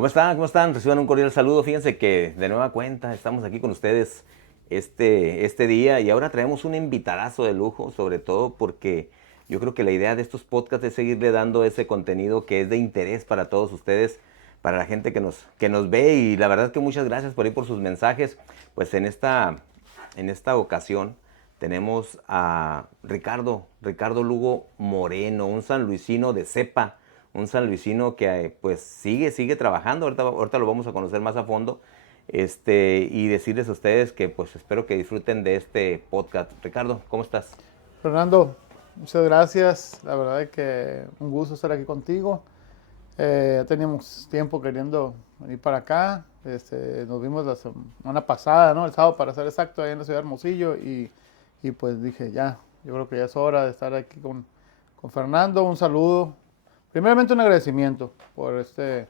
¿Cómo están? ¿Cómo están? Reciban un cordial saludo. Fíjense que de nueva cuenta estamos aquí con ustedes este día y ahora traemos un invitadazo de lujo, sobre todo porque yo creo que la idea de estos podcasts es seguirle dando ese contenido que es de interés para todos ustedes, para la gente que nos ve, y la verdad que muchas gracias por ahí por sus mensajes. Pues en esta ocasión tenemos a Ricardo Lugo Moreno, un sanluisino de cepa, un sanluisino que pues sigue trabajando. Ahorita lo vamos a conocer más a fondo. Y decirles a ustedes que pues espero que disfruten de este podcast. Ricardo, ¿cómo estás? Fernando, muchas gracias. La verdad es que un gusto estar aquí contigo. Ya teníamos tiempo queriendo venir para acá. Nos vimos la semana pasada, ¿no? El sábado, para ser exacto, ahí en la ciudad de Hermosillo. Y pues dije, ya, yo creo que ya es hora de estar aquí con Fernando. Un saludo. Primeramente un agradecimiento por esta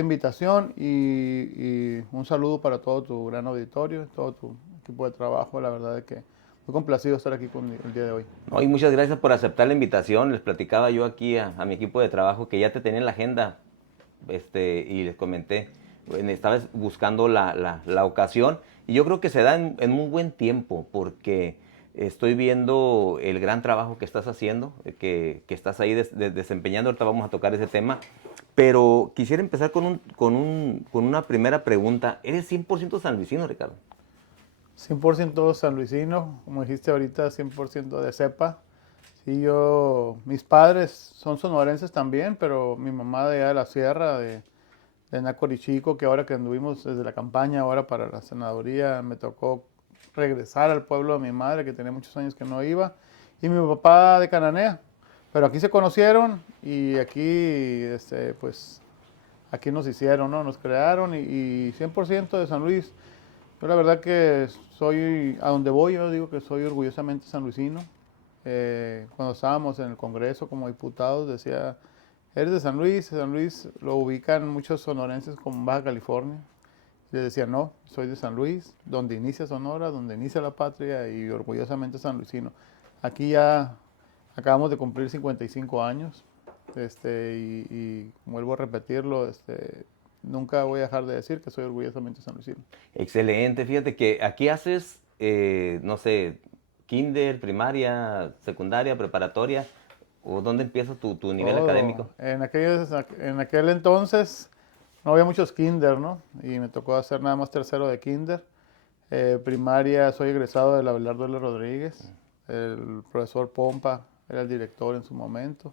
invitación y un saludo para todo tu gran auditorio, todo tu equipo de trabajo. La verdad es que muy complacido estar aquí con el día de hoy. No, y muchas gracias por aceptar la invitación. Les platicaba yo aquí a mi equipo de trabajo que ya te tenía en la agenda, y les comenté, bueno, estaba buscando la ocasión, y yo creo que se da en un buen tiempo porque estoy viendo el gran trabajo que estás haciendo, que estás ahí desempeñando. Ahorita vamos a tocar ese tema, pero quisiera empezar con una primera pregunta. ¿Eres 100% sanluisino, Ricardo? 100% sanluisino, como dijiste ahorita, 100% de cepa. Sí, mis padres son sonorenses también, pero mi mamá de allá de la sierra, de Nacorichico, que ahora que anduvimos desde la campaña, ahora para la senaduría, me tocó regresar al pueblo de mi madre, que tenía muchos años que no iba, y mi papá de Cananea. Pero aquí se conocieron y aquí, pues, aquí nos hicieron, ¿no? Nos crearon y 100% de San Luis. Yo la verdad que soy, a donde voy, yo digo que soy orgullosamente sanluisino. Cuando estábamos en el Congreso como diputados, decía, eres de San Luis. San Luis lo ubican muchos sonorenses como Baja California. Y le decía, no, soy de San Luis, donde inicia Sonora, donde inicia la patria, y orgullosamente sanluisino. Aquí ya acabamos de cumplir 55 años, y vuelvo a repetirlo, nunca voy a dejar de decir que soy orgullosamente sanluisino. Excelente. Fíjate que aquí haces, no sé, kinder, primaria, secundaria, preparatoria, o dónde empieza tu nivel Todo. académico. En aquel entonces no había muchos kinder, ¿no? Y me tocó hacer nada más tercero de kinder. Primaria, soy egresado del Abelardo L. Rodríguez. El profesor Pompa era el director en su momento.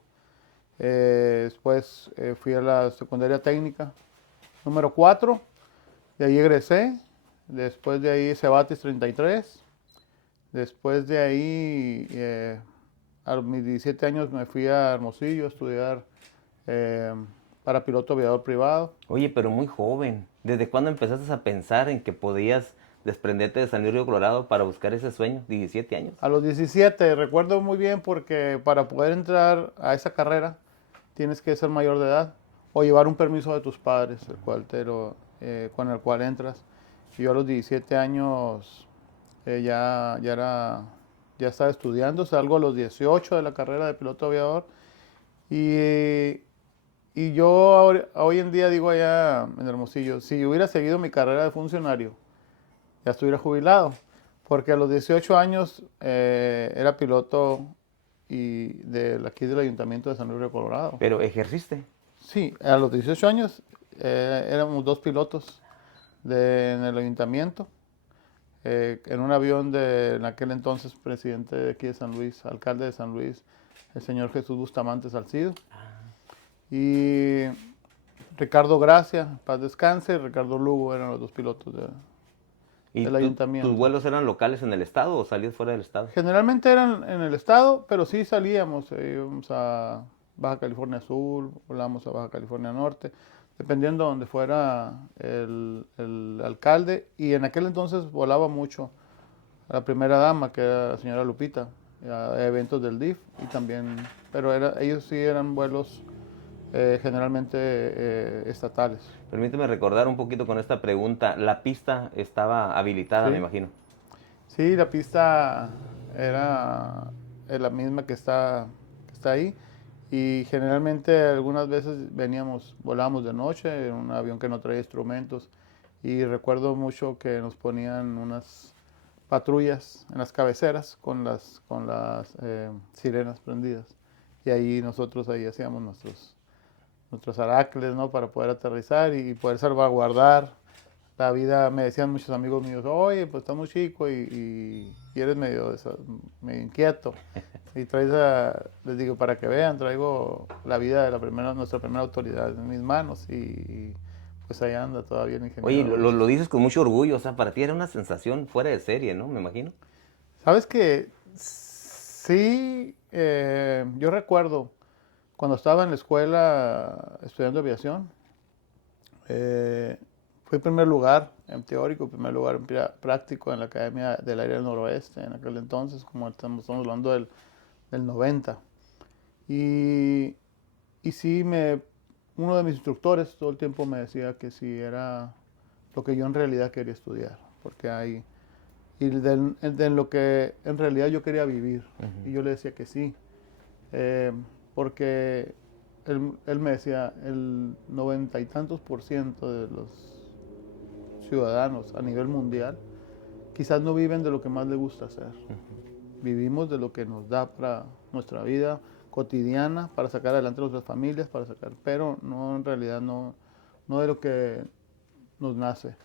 Después fui a la secundaria técnica número 4. De ahí egresé. Después de ahí Cebatis 33. Después de ahí, a mis 17 años me fui a Hermosillo a estudiar eh, para piloto aviador privado. Oye, pero muy joven. ¿Desde cuándo empezaste a pensar en que podías desprenderte de San Luis Río Colorado para buscar ese sueño? 17 años. A los 17, recuerdo muy bien porque para poder entrar a esa carrera tienes que ser mayor de edad o llevar un permiso de tus padres, con el cual entras. Y yo a los 17 años ya estaba estudiando, salgo a los 18 de la carrera de piloto aviador y, y yo hoy en día digo allá en Hermosillo, si hubiera seguido mi carrera de funcionario, ya estuviera jubilado, porque a los 18 años era piloto aquí del Ayuntamiento de San Luis de Colorado. Pero ejerciste. Sí, a los 18 años éramos dos pilotos en el ayuntamiento, en un avión en aquel entonces presidente de aquí de San Luis, alcalde de San Luis, el señor Jesús Bustamante Salcido, y Ricardo Gracia, paz descanse, Ricardo Lugo eran los dos pilotos ¿Y del tus ayuntamiento. vuelos eran locales en el estado o salías fuera del estado? Generalmente eran en el estado, pero sí salíamos, íbamos a Baja California Sur, volamos a Baja California Norte, dependiendo de donde fuera el alcalde. Y en aquel entonces volaba mucho a la primera dama, que era la señora Lupita, a eventos del DIF y también, pero ellos sí eran vuelos generalmente estatales. Permíteme recordar un poquito con esta pregunta. La pista estaba habilitada, me ¿Sí? imagino. Sí, la pista era la misma que está ahí. Y generalmente algunas veces volábamos de noche en un avión que no traía instrumentos. Y recuerdo mucho que nos ponían unas patrullas en las cabeceras con las sirenas prendidas. Y ahí nosotros ahí hacíamos nuestros aracles, ¿no? Para poder aterrizar y poder salvaguardar la vida. Me decían muchos amigos míos, oye, pues estás muy chico y eres medio inquieto. Y les digo, para que vean, traigo la vida de nuestra primera autoridad en mis manos y pues ahí anda todavía el Oye, ingeniero. lo dices con mucho orgullo, o sea, para ti era una sensación fuera de serie, ¿no? Me imagino. Sabes que sí, yo recuerdo cuando estaba en la escuela estudiando aviación, fui primer lugar en teórico, primer lugar en práctico en la Academia del Aire del Noroeste en aquel entonces, como estamos hablando del 90. Y, y sí, uno de mis instructores todo el tiempo me decía que sí era lo que yo en realidad quería estudiar, porque de lo que en realidad yo quería vivir. Y yo le decía que sí, porque él me decía, el 90 y tantos % de los ciudadanos a nivel mundial quizás no viven de lo que más les gusta hacer. Vivimos de lo que nos da para nuestra vida cotidiana, para sacar adelante a nuestras familias, pero no en realidad no de lo que nos nace,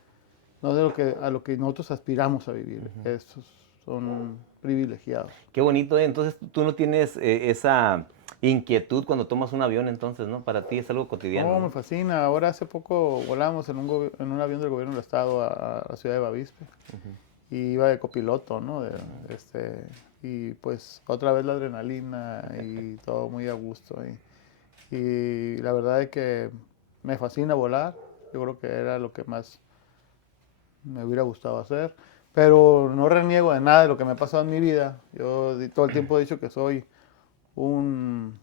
no de a lo que nosotros aspiramos a vivir. Estos son privilegiados. Qué bonito, ¿eh? Entonces tú no tienes esa inquietud cuando tomas un avión, entonces, ¿no? Para ti es algo cotidiano, No, ¿no? me fascina. Ahora hace poco volamos en un avión del gobierno del estado a la ciudad de Bavispe. Y iba de copiloto, ¿no? Y pues otra vez la adrenalina y todo muy a gusto. Y la verdad es que me fascina volar. Yo creo que era lo que más me hubiera gustado hacer. Pero no reniego de nada de lo que me ha pasado en mi vida. Yo todo el tiempo he dicho que soy un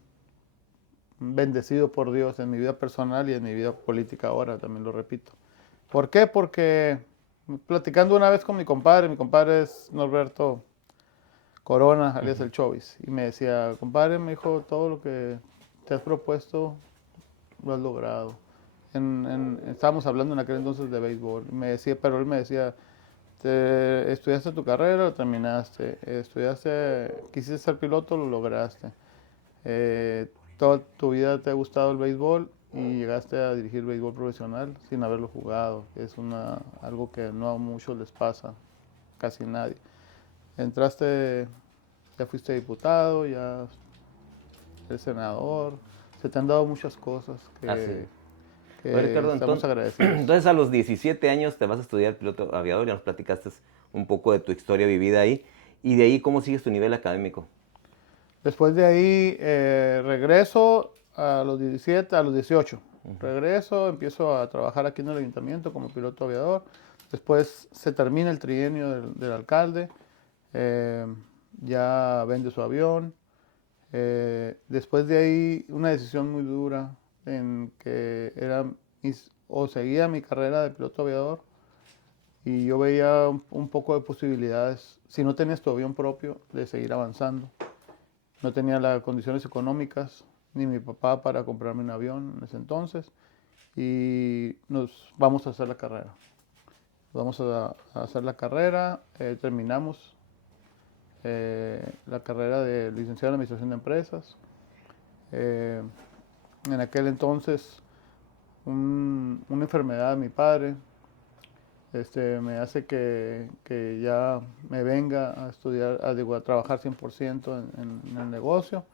bendecido por Dios en mi vida personal y en mi vida política ahora, también lo repito. ¿Por qué? Porque platicando una vez con mi compadre es Norberto Corona, alias el Chovis, y me decía, compadre, me dijo, todo lo que te has propuesto lo has logrado. Estábamos hablando en aquel entonces de béisbol, pero él me decía, estudiaste tu carrera, lo terminaste, quisiste ser piloto, lo lograste. Toda tu vida te ha gustado el béisbol y llegaste a dirigir béisbol profesional sin haberlo jugado. Es algo que no a muchos les pasa, casi nadie. Entraste, ya fuiste diputado, ya eres senador, se te han dado muchas cosas Así. que Oye, Ricardo, estamos agradecidos. entonces a los 17 años te vas a estudiar piloto aviador, ya nos platicaste un poco de tu historia vivida ahí, y de ahí, ¿cómo sigues tu nivel académico? Después de ahí regreso a los 18. Regreso, empiezo a trabajar aquí en el ayuntamiento como piloto aviador. Después se termina el trienio del alcalde, ya vende su avión. Después de ahí una decisión muy dura en que o seguía mi carrera de piloto aviador y yo veía un poco de posibilidades, si no tenías tu avión propio, de seguir avanzando. No tenía las condiciones económicas ni mi papá para comprarme un avión en ese entonces y nos vamos a hacer la carrera. Vamos a hacer la carrera, terminamos la carrera de licenciado en Administración de Empresas. En aquel entonces una enfermedad de mi padre me hace que ya me venga a estudiar, a trabajar 100% en el negocio.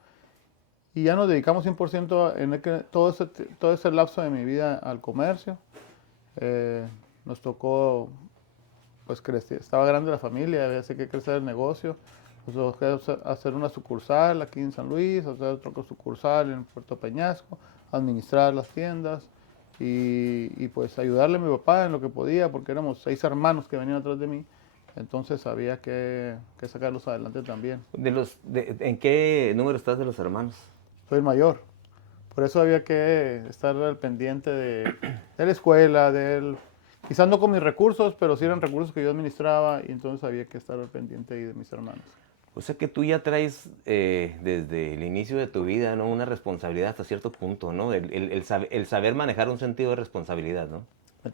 Y ya nos dedicamos 100% todo ese lapso de mi vida al comercio. Nos tocó, pues crecer, estaba grande la familia, había que crecer el negocio. Nos tocó hacer una sucursal aquí en San Luis, hacer otra sucursal en Puerto Peñasco, administrar las tiendas. Y pues ayudarle a mi papá en lo que podía, porque éramos 6 hermanos que venían atrás de mí, entonces había que sacarlos adelante también. ¿En qué número estás de los hermanos? Soy el mayor, por eso había que estar al pendiente de la escuela, quizás no con mis recursos, pero sí eran recursos que yo administraba, y entonces había que estar al pendiente ahí de mis hermanos. O sea que tú ya traes desde el inicio de tu vida, ¿no? Una responsabilidad hasta cierto punto, ¿no? El saber manejar un sentido de responsabilidad, ¿no? Me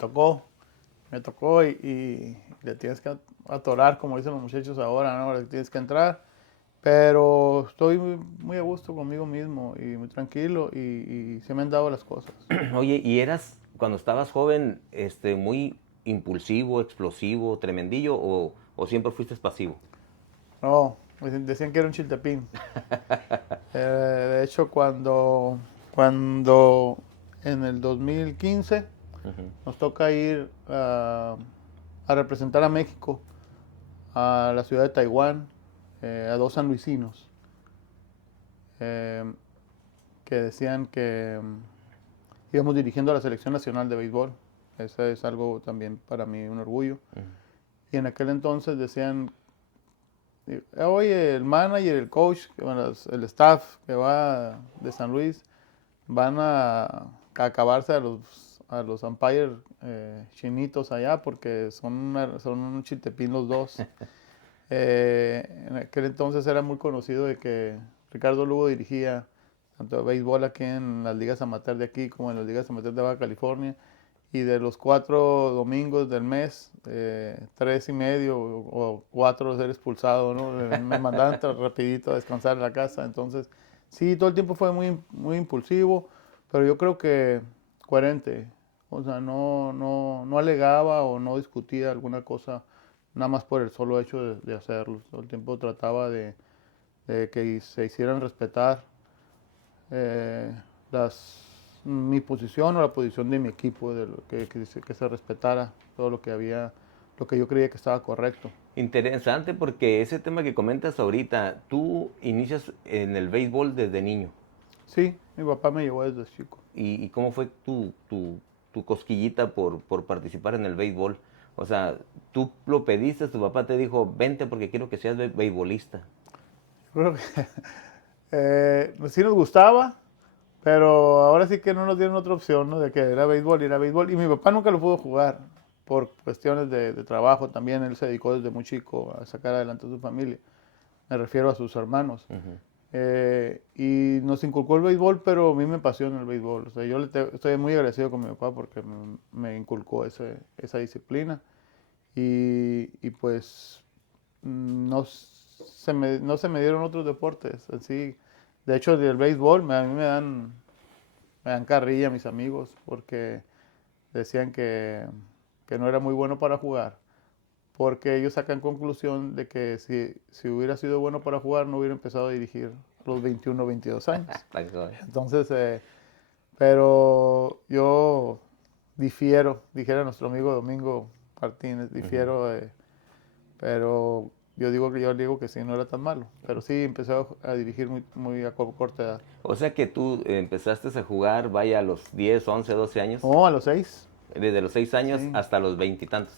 tocó, y le tienes que atorar, como dicen los muchachos ahora, ¿no? Le tienes que entrar. Pero estoy muy a gusto conmigo mismo y muy tranquilo y se me han dado las cosas. Oye, ¿y eras, cuando estabas joven, muy impulsivo, explosivo, tremendillo o siempre fuiste pasivo? No, decían que era un chiltepín. De hecho, cuando en el 2015 Ujú. nos toca ir a representar a México, a la ciudad de Taiwán, a dos sanluisinos, eh, que decían que íbamos dirigiendo a la selección nacional de béisbol. Eso es algo también para mí un orgullo. Y en aquel entonces decían, oye, el manager, el coach, el staff que va de San Luis, van a acabarse a los umpires chinitos allá porque son un chiltepín los dos. En aquel entonces era muy conocido de que Ricardo Lugo dirigía tanto béisbol aquí en las ligas amateur de aquí como en las ligas amateur de Baja California. Y de los 4 domingos del mes, 3 y medio o 4 ser expulsado, ¿no? Me mandaban rapidito a descansar en la casa. Entonces, sí, todo el tiempo fue muy impulsivo, pero yo creo que coherente. O sea, no alegaba o no discutía alguna cosa nada más por el solo hecho de hacerlo. Todo el tiempo trataba de que se hicieran respetar eh, mi posición o la posición de mi equipo, de que se respetara todo lo que había, lo que yo creía que estaba correcto. Interesante porque ese tema que comentas ahorita, tú inicias en el béisbol desde niño. Sí, mi papá me llevó desde chico. ¿Y cómo fue tu cosquillita por participar en el béisbol? O sea, tú lo pediste, tu papá te dijo, vente porque quiero que seas beisbolista. Creo que sí nos gustaba, pero ahora sí que no nos dieron otra opción, ¿no? De que era béisbol y era béisbol. Y mi papá nunca lo pudo jugar por cuestiones de trabajo también. Él se dedicó desde muy chico a sacar adelante a su familia. Me refiero a sus hermanos. Ujú. Y nos inculcó el béisbol, pero a mí me apasiona el béisbol. O sea, estoy muy agradecido con mi papá porque me inculcó esa disciplina. Y pues no se me dieron otros deportes. Así, de hecho, del béisbol a mí me dan carrilla mis amigos porque decían que no era muy bueno para jugar. Porque ellos sacan conclusión de que si hubiera sido bueno para jugar no hubiera empezado a dirigir a los 21 o 22 años. Entonces, pero yo difiero, dijera nuestro amigo Domingo Martínez, difiero, pero yo digo que sí, no era tan malo. Pero sí, empecé a dirigir muy a corta edad. O sea que tú empezaste a jugar, vaya, a los 10, 11, 12 años, No, a los 6. desde los 6 años Sí. hasta los veintitantos.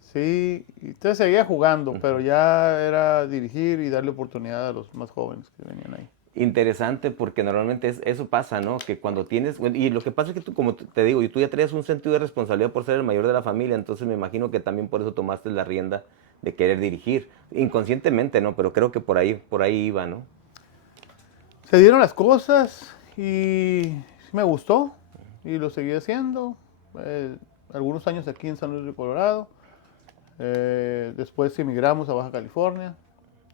Sí, y entonces seguía jugando, pero ya era dirigir y darle oportunidad a los más jóvenes que venían ahí. Interesante porque normalmente eso pasa, ¿no? Que cuando tienes, bueno, y lo que pasa es que tú, como te digo, y tú ya traías un sentido de responsabilidad por ser el mayor de la familia, entonces me imagino que también por eso tomaste la rienda de querer dirigir, inconscientemente, ¿no? Pero creo que por ahí iba, ¿no? Se dieron las cosas y me gustó y lo seguí haciendo. Eh, Algunos años aquí en San Luis de Colorado. Después emigramos a Baja California,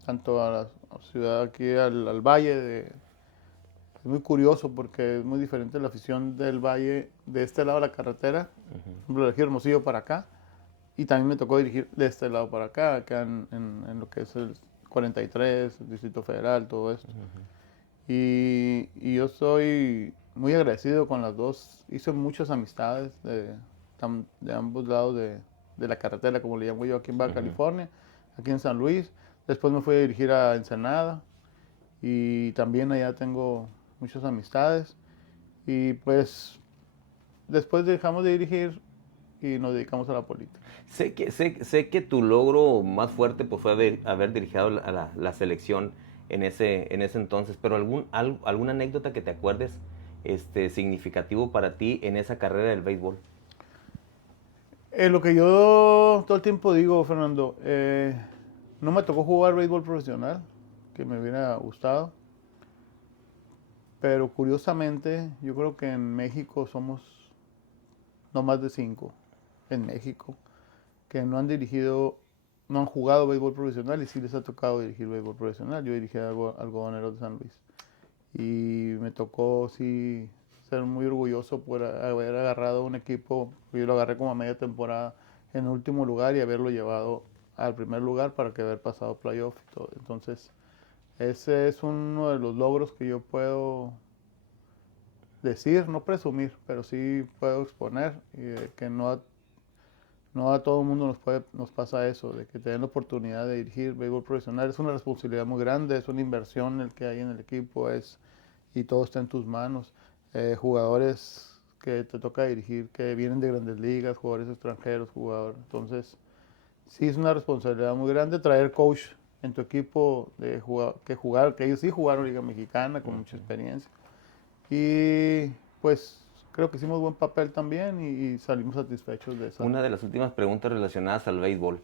tanto a la ciudad aquí al valle. Es muy curioso porque es muy diferente la afición del valle de este lado de la carretera. Por ejemplo, elegí Hermosillo para acá y también me tocó dirigir de este lado para acá en lo que es el 43, el Distrito Federal, todo esto. Y yo soy muy agradecido con las dos. Hice muchas amistades de ambos lados de la carretera, como le llamo yo, aquí en Baja California, aquí en San Luis. Después me fui a dirigir a Ensenada y también allá tengo muchas amistades. Y pues después dejamos de dirigir y nos dedicamos a la política. Sé que tu logro más fuerte pues, fue haber dirigido a la selección en ese entonces, pero alguna anécdota que te acuerdes significativo para ti en esa carrera del béisbol. Lo que yo todo el tiempo digo, Fernando, no me tocó jugar béisbol profesional. que me hubiera gustado. Pero curiosamente, yo creo que en México somos no más de 5 en México que no han dirigido, no han jugado béisbol profesional y sí les ha tocado dirigir béisbol profesional. Yo dirigí Algodoneros de San Luis y me tocó sí ser muy orgulloso por haber agarrado un equipo, yo lo agarré como a media temporada en el último lugar y haberlo llevado al primer lugar para que haber pasado playoff y todo. Entonces, ese es uno de los logros que yo puedo decir, no presumir, pero sí puedo exponer que no a todo el mundo nos pasa eso, de que te den la oportunidad de dirigir béisbol profesional. Es una responsabilidad muy grande, es una inversión el que hay en el equipo y todo está en tus manos. Jugadores que te toca dirigir, que vienen de grandes ligas, jugadores extranjeros, jugadores. Entonces, sí es una responsabilidad muy grande traer coach en tu equipo que ellos sí jugaron Liga Mexicana con mucha experiencia. Y pues creo que hicimos buen papel también y salimos satisfechos de eso. Una de las últimas preguntas relacionadas al béisbol.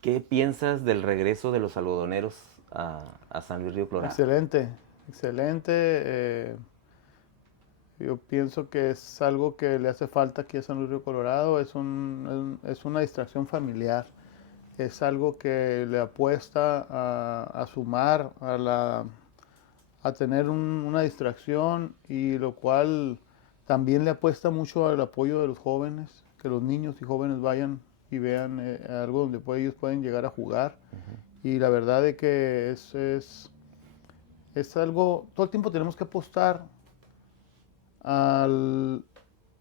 ¿Qué piensas del regreso de los algodoneros a San Luis Río Colorado? Excelente, excelente. Yo pienso que es algo que le hace falta aquí a San Luis Río Colorado. Es una distracción familiar. Es algo que le apuesta a sumar, a tener una distracción y lo cual también le apuesta mucho al apoyo de los jóvenes, que los niños y jóvenes vayan y vean algo donde ellos pueden llegar a jugar. Y la verdad es que es algo, todo el tiempo tenemos que apostar al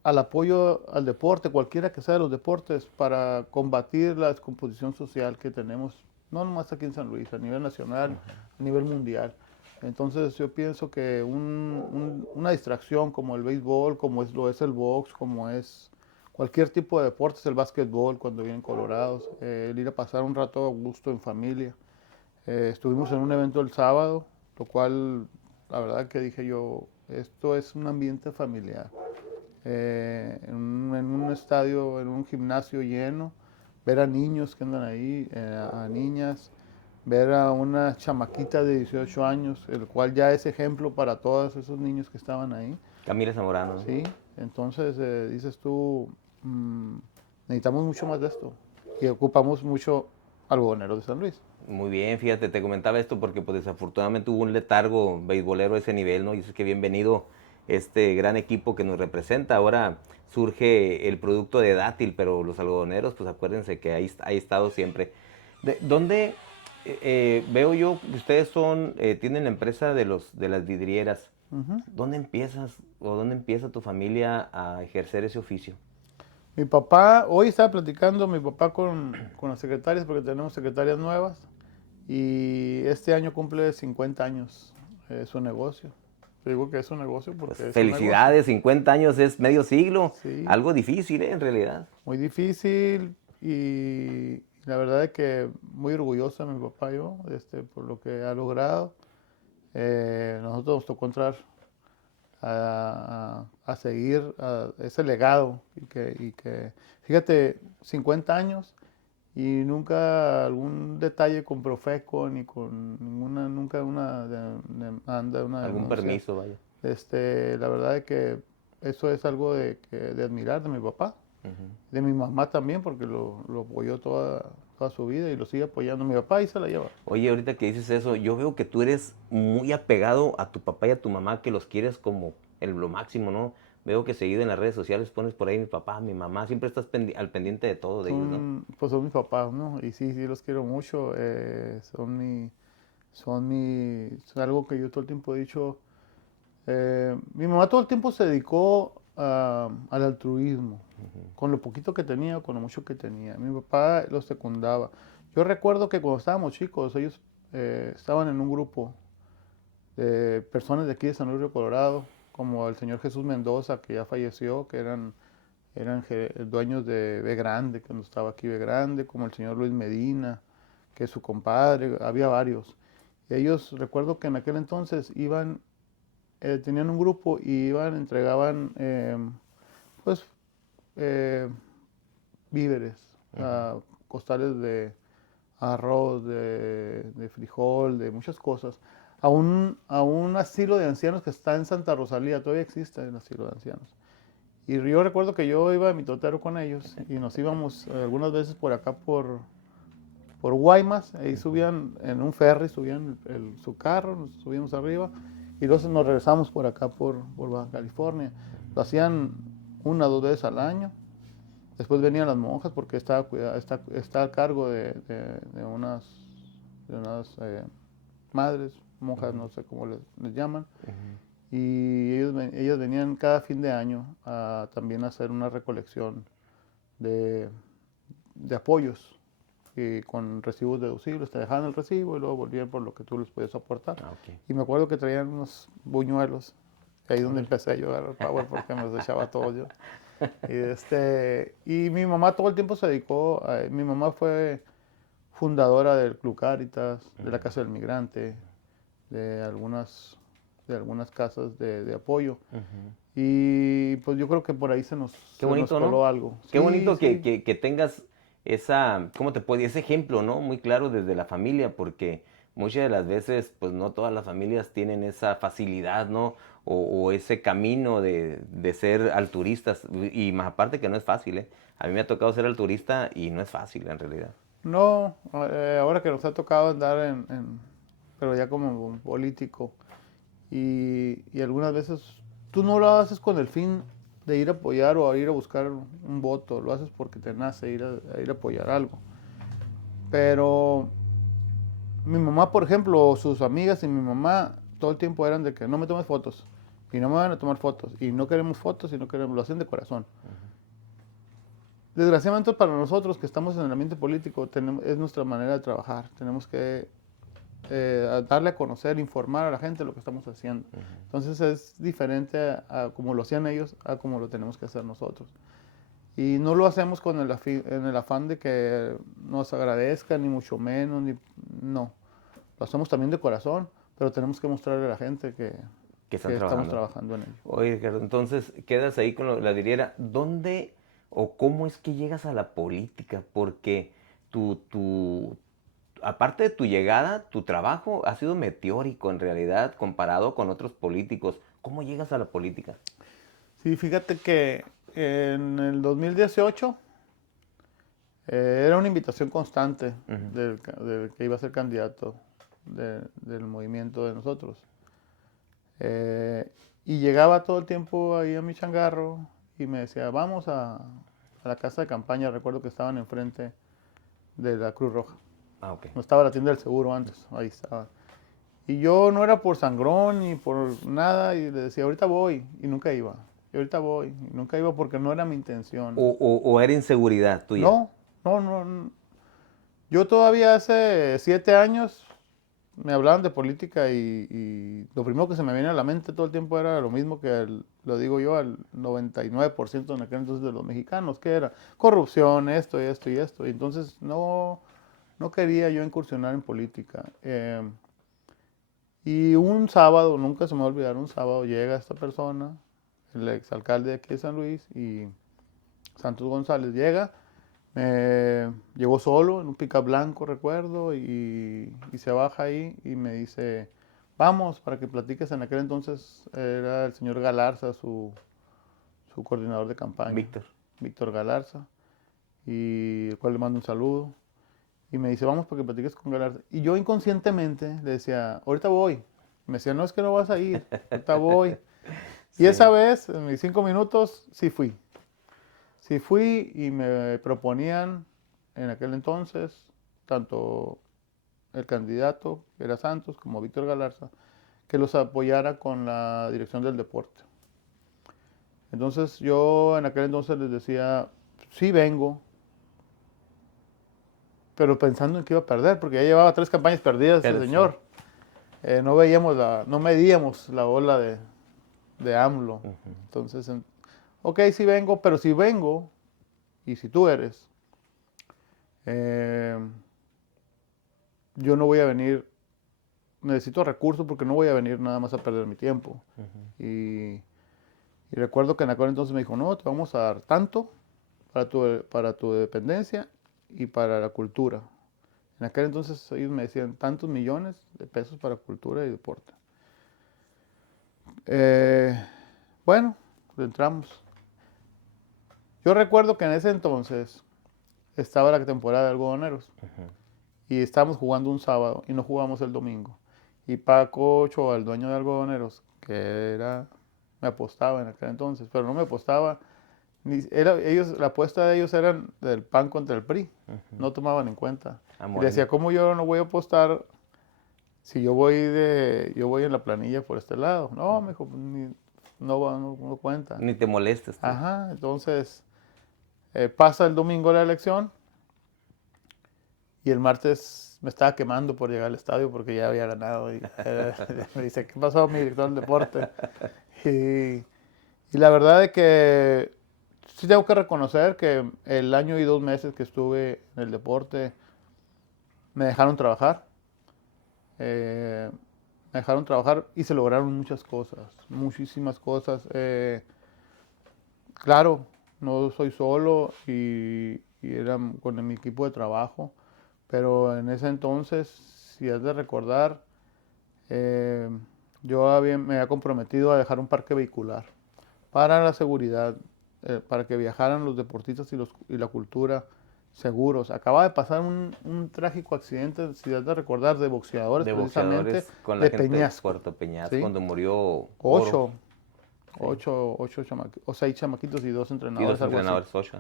apoyo al deporte, cualquiera que sea de los deportes, para combatir la descomposición social que tenemos, no nomás aquí en San Luis, a nivel nacional, a nivel mundial. Entonces yo pienso que una distracción como el béisbol, como lo es el box, como es cualquier tipo de deportes, el básquetbol cuando vienen colorados, el ir a pasar un rato a gusto en familia. Estuvimos en un evento el sábado, lo cual la verdad que dije yo, esto es un ambiente familiar. En un estadio, en un gimnasio lleno, ver a niños que andan ahí, a niñas, ver a una chamaquita de 18 años, el cual ya es ejemplo para todos esos niños que estaban ahí. Camila Zamorano, ¿no? Sí, entonces dices tú, necesitamos mucho más de esto y ocupamos mucho Algodoneros de San Luis. Muy bien, fíjate, te comentaba esto porque pues desafortunadamente hubo un letargo beisbolero a ese nivel, ¿no? Y es que bienvenido este gran equipo que nos representa. Ahora surge el producto de dátil, pero los algodoneros, pues acuérdense que ahí ha estado siempre. ¿Dónde veo yo que ustedes tienen la empresa de las vidrieras? ¿Dónde empiezas o dónde empieza tu familia a ejercer ese oficio? Mi papá, hoy estaba platicando mi papá con las secretarias, porque tenemos secretarias nuevas, y este año cumple 50 años su negocio. Te digo que es un negocio porque Pues es felicidades, 50 años es medio siglo, Sí. algo difícil, en realidad. Muy difícil y la verdad es que muy orgulloso de mi papá yo, por lo que ha logrado. Nosotros nos tocó entrar a seguir ese legado y que, fíjate, 50 años y nunca algún detalle con Profeco ni con nunca una demanda, una Algún denuncia. permiso, vaya. La verdad es que eso es algo de admirar de mi papá, de mi mamá también, porque lo apoyó toda su vida y lo sigue apoyando. Mi papá y se la lleva. Oye, ahorita que dices eso, yo veo que tú eres muy apegado a tu papá y a tu mamá, que los quieres como lo máximo, ¿no? Veo que seguido en las redes sociales pones por ahí mi papá, mi mamá, siempre estás al pendiente de todo de ellos, ¿no? Pues son mis papás, ¿no? Y sí, sí los quiero mucho. Es algo que yo todo el tiempo he dicho. Mi mamá todo el tiempo se dedicó al altruismo, con lo poquito que tenía, con lo mucho que tenía. Mi papá los secundaba. Yo recuerdo que cuando estábamos chicos, ellos estaban en un grupo de personas de aquí de San Luis Río Colorado, como el señor Jesús Mendoza, que ya falleció, que eran dueños de B Grande, cuando estaba aquí B Grande, como el señor Luis Medina, que es su compadre, había varios. Ellos, recuerdo que en aquel entonces tenían un grupo y entregaban pues víveres, costales arroz, de frijol, de muchas cosas, a un asilo de ancianos que está en Santa Rosalía, todavía existe el asilo de ancianos. Y yo recuerdo que yo iba a mi totero con ellos y nos íbamos algunas veces por acá por Guaymas, ahí subían en un ferry, subían su carro, nos subíamos arriba y luego nos regresamos por acá por Baja California. Lo hacían 1 o 2 veces al año. Después venían las monjas porque está a cargo de unas madres, monjas, no sé cómo les llaman. Y ellas venían cada fin de año a también hacer una recolección de apoyos y con recibos deducibles. Te dejaban el recibo y luego volvían por lo que tú les podías aportar. Okay. Y me acuerdo que traían unos buñuelos. Ahí es donde empecé yo a agarrar power porque me los echaba todos yo. Y mi mamá todo el tiempo se dedicó, mi mamá fue fundadora del Club Cáritas, de la Casa del Migrante, de algunas casas de apoyo. Y pues yo creo que por ahí se nos coló, ¿no? Algo. Qué bonito que tengas ¿cómo te puedo decir? Ese ejemplo, ¿no? Muy claro desde la familia, porque muchas de las veces, pues no todas las familias tienen esa facilidad, ¿no? O ese camino de ser altruistas. Y más aparte que no es fácil, ¿eh? A mí me ha tocado ser altruista y no es fácil en realidad. No, ahora que nos ha tocado andar pero ya como un político, y algunas veces tú no lo haces con el fin de ir a apoyar o a ir a buscar un voto, lo haces porque te nace ir a apoyar algo. Pero mi mamá, por ejemplo, sus amigas y mi mamá todo el tiempo eran de que no me tomes fotos y no me van a tomar fotos y no queremos fotos y no queremos, lo hacen de corazón. Desgraciadamente para nosotros que estamos en el ambiente político es nuestra manera de trabajar, tenemos que darle a conocer, informar a la gente lo que estamos haciendo. Entonces es diferente a como lo hacían ellos a como lo tenemos que hacer nosotros. Y no lo hacemos con en el afán de que nos agradezcan, ni mucho menos, no. Lo hacemos también de corazón, pero tenemos que mostrarle a la gente que estamos trabajando en ello. Oye, Ricardo, entonces quedas ahí con la vidriera. ¿Dónde o cómo es que llegas a la política? Porque aparte de tu llegada, tu trabajo ha sido meteórico en realidad comparado con otros políticos. ¿Cómo llegas a la política? Sí, fíjate que en el 2018 era una invitación constante del que iba a ser candidato del movimiento de nosotros. Y llegaba todo el tiempo ahí a mi changarro y me decía, vamos a la casa de campaña. Recuerdo que estaban enfrente de la Cruz Roja. Ah, okay. No estaba la tienda del seguro antes, ahí estaba. Y yo no era por sangrón ni por nada y le decía, ahorita voy, y nunca iba. Y ahorita voy, y nunca iba porque no era mi intención. ¿O era inseguridad tuya? No. Yo todavía hace 7 años me hablaban de política y lo primero que se me viene a la mente todo el tiempo era lo mismo que lo digo yo al 99% en aquel entonces de los mexicanos, que era corrupción, esto y esto y esto. Y entonces no quería yo incursionar en política. Y un sábado, nunca se me va a olvidar, un sábado llega esta persona, el exalcalde de aquí de San Luis, y Santos González llega, llegó solo en un pickup blanco, recuerdo, y se baja ahí y me dice, vamos, para que platiques. En aquel entonces era el señor Galarza, su coordinador de campaña. Víctor Galarza, y el cual le mando un saludo. Y me dice, vamos para que platiques con Galarza. Y yo inconscientemente le decía, ahorita voy. Me decía, no, es que no vas a ir, ahorita voy. Sí. Y esa vez, en mis 5 minutos, sí fui. Sí fui y me proponían en aquel entonces, tanto el candidato, que era Santos, como Víctor Galarza, que los apoyara con la dirección del deporte. Entonces yo en aquel entonces les decía, sí vengo, pero pensando en que iba a perder, porque ya llevaba 3 campañas perdidas ese señor. No medíamos la ola de AMLO. Entonces, ok, sí vengo, pero si vengo, y si tú eres, yo no voy a venir, necesito recursos porque no voy a venir nada más a perder mi tiempo. Y recuerdo que en aquel entonces me dijo, no, te vamos a dar tanto para tu dependencia y para la cultura. En aquel entonces ellos me decían tantos millones de pesos para cultura y deporte. Bueno, pues entramos. Yo recuerdo que en ese entonces estaba la temporada de algodoneros y estábamos jugando un sábado y no jugamos el domingo. Y Paco Ochoa, el dueño de algodoneros, me apostaba en aquel entonces, pero no me apostaba. La apuesta de ellos eran del PAN contra el PRI, no tomaban en cuenta. Y le decía, ¿cómo yo no voy a apostar si yo voy en la planilla por este lado? No, me dijo, no cuenta. Ni te molestes tú. Ajá, entonces pasa el domingo la elección y el martes me estaba quemando por llegar al estadio porque ya había ganado. Y, me dice, ¿qué pasó, mi director del deporte? Y la verdad es que sí tengo que reconocer que el año y 2 meses que estuve en el deporte me dejaron trabajar. Me dejaron trabajar y se lograron muchas cosas, muchísimas cosas. Claro, no soy solo y era con mi equipo de trabajo, pero en ese entonces, si has de recordar, me había comprometido a dejar un parque vehicular para la seguridad, para que viajaran los deportistas y la cultura seguros. Acaba de pasar un trágico accidente, si has de recordar, de boxeadores, precisamente, con la de gente Peñasco. de Puerto Peñasco, ¿sí? cuando murió Ocho, Sí. 6 chamaquitos y 2 Y entrenadores, los algo así. entrenadores, 8.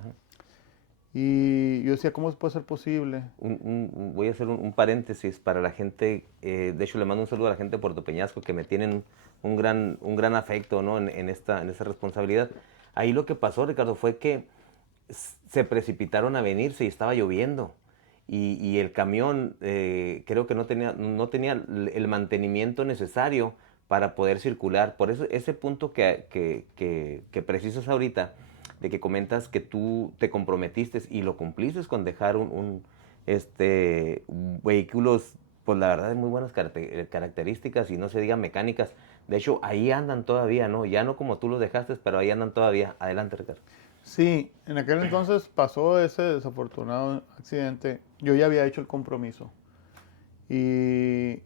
Y yo decía, ¿cómo puede ser posible? Voy a hacer un paréntesis para la gente. De hecho, le mando un saludo a la gente de Puerto Peñasco que me tienen un gran afecto, ¿no? en esta responsabilidad. Ahí lo que pasó, Ricardo, fue que se precipitaron a venirse y estaba lloviendo. Y el camión creo que no tenía el mantenimiento necesario para poder circular. Por eso ese punto que precisas ahorita, de que comentas que tú te comprometiste y lo cumpliste con dejar vehículos, pues la verdad de muy buenas características y no se diga mecánicas. De hecho, ahí andan todavía, ¿no? Ya no como tú los dejaste, pero ahí andan todavía. Adelante, Ricardo. Sí, en aquel entonces pasó ese desafortunado accidente. Yo ya había hecho el compromiso. Y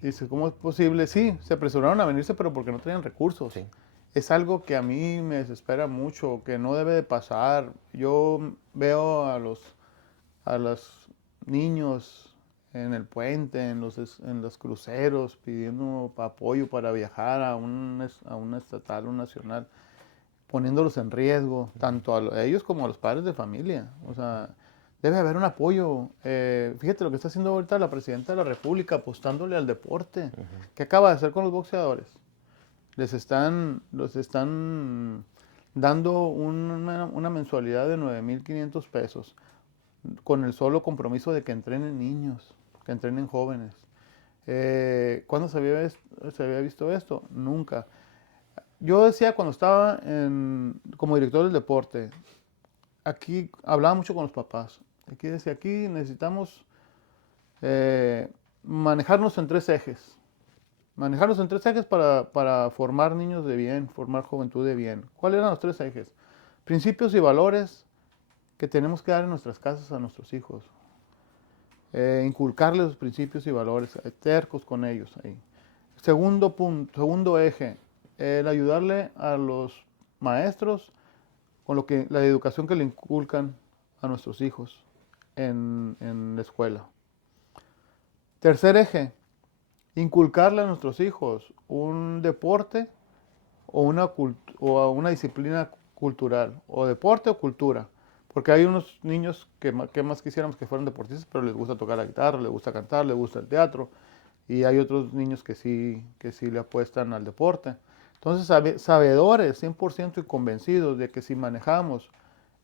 dice, ¿cómo es posible? Sí, se apresuraron a venirse, pero porque no tenían recursos. Sí. Es algo que a mí me desespera mucho, que no debe de pasar. Yo veo a los niños en el puente, en los cruceros, pidiendo apoyo para viajar a un estatal, un nacional, poniéndolos en riesgo, tanto a ellos como a los padres de familia. O sea, debe haber un apoyo. Fíjate lo que está haciendo ahorita la presidenta de la República, apostándole al deporte. ¿Qué acaba de hacer con los boxeadores? Los están dando una mensualidad de 9,500 pesos con el solo compromiso de que entrenen niños, que entrenen jóvenes. ¿Cuándo se había visto esto? Nunca. Yo decía cuando estaba como director del deporte, aquí hablaba mucho con los papás. Aquí decía, aquí necesitamos manejarnos en 3 ejes. Manejarnos en 3 ejes para formar niños de bien, formar juventud de bien. ¿Cuáles eran los 3 ejes? Principios y valores que tenemos que dar en nuestras casas a nuestros hijos. Inculcarles los principios y valores, tercos con ellos ahí. Segundo eje, el ayudarle a los maestros con la educación que le inculcan a nuestros hijos en la escuela. Tercer eje, inculcarle a nuestros hijos un deporte o una disciplina cultural, o deporte o cultura. Porque hay unos niños que más quisiéramos que fueran deportistas, pero les gusta tocar la guitarra, les gusta cantar, les gusta el teatro. Y hay otros niños que sí le apuestan al deporte. Entonces, sabedores 100% y convencidos de que si manejamos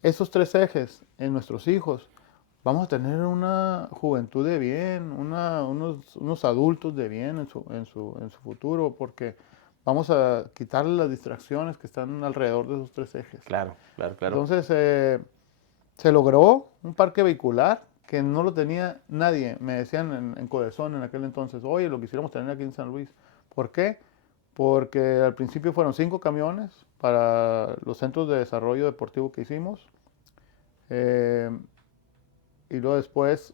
esos 3 ejes en nuestros hijos, vamos a tener una juventud de bien, unos adultos de bien en su futuro, porque vamos a quitarle las distracciones que están alrededor de esos 3 ejes. Claro. Entonces, se logró un parque vehicular que no lo tenía nadie. Me decían en Codesón en aquel entonces, oye, lo quisiéramos tener aquí en San Luis. ¿Por qué? Porque al principio fueron 5 camiones para los centros de desarrollo deportivo que hicimos. Y luego después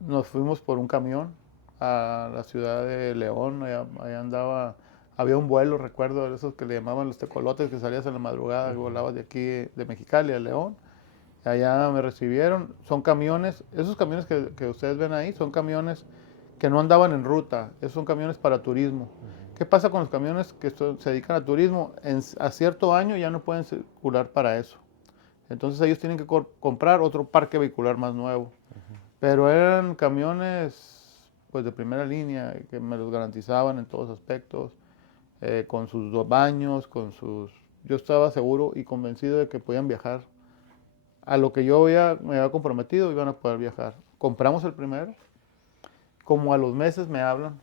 nos fuimos por un camión a la ciudad de León, allá andaba, había un vuelo, recuerdo, de esos que le llamaban los tecolotes, que salías en la madrugada, que volabas de aquí, de Mexicali a León. Allá me recibieron, son camiones, esos camiones que ustedes ven ahí, son camiones que no andaban en ruta, esos son camiones para turismo. ¿Qué pasa con los camiones que se dedican a turismo? A cierto año ya no pueden circular para eso. Entonces ellos tienen que comprar otro parque vehicular más nuevo. Pero eran camiones pues de primera línea, que me los garantizaban en todos aspectos, con sus 2 baños, con sus... Yo estaba seguro y convencido de que podían viajar. A lo que yo me había comprometido, iban a poder viajar. Compramos el primero, como a los meses me hablan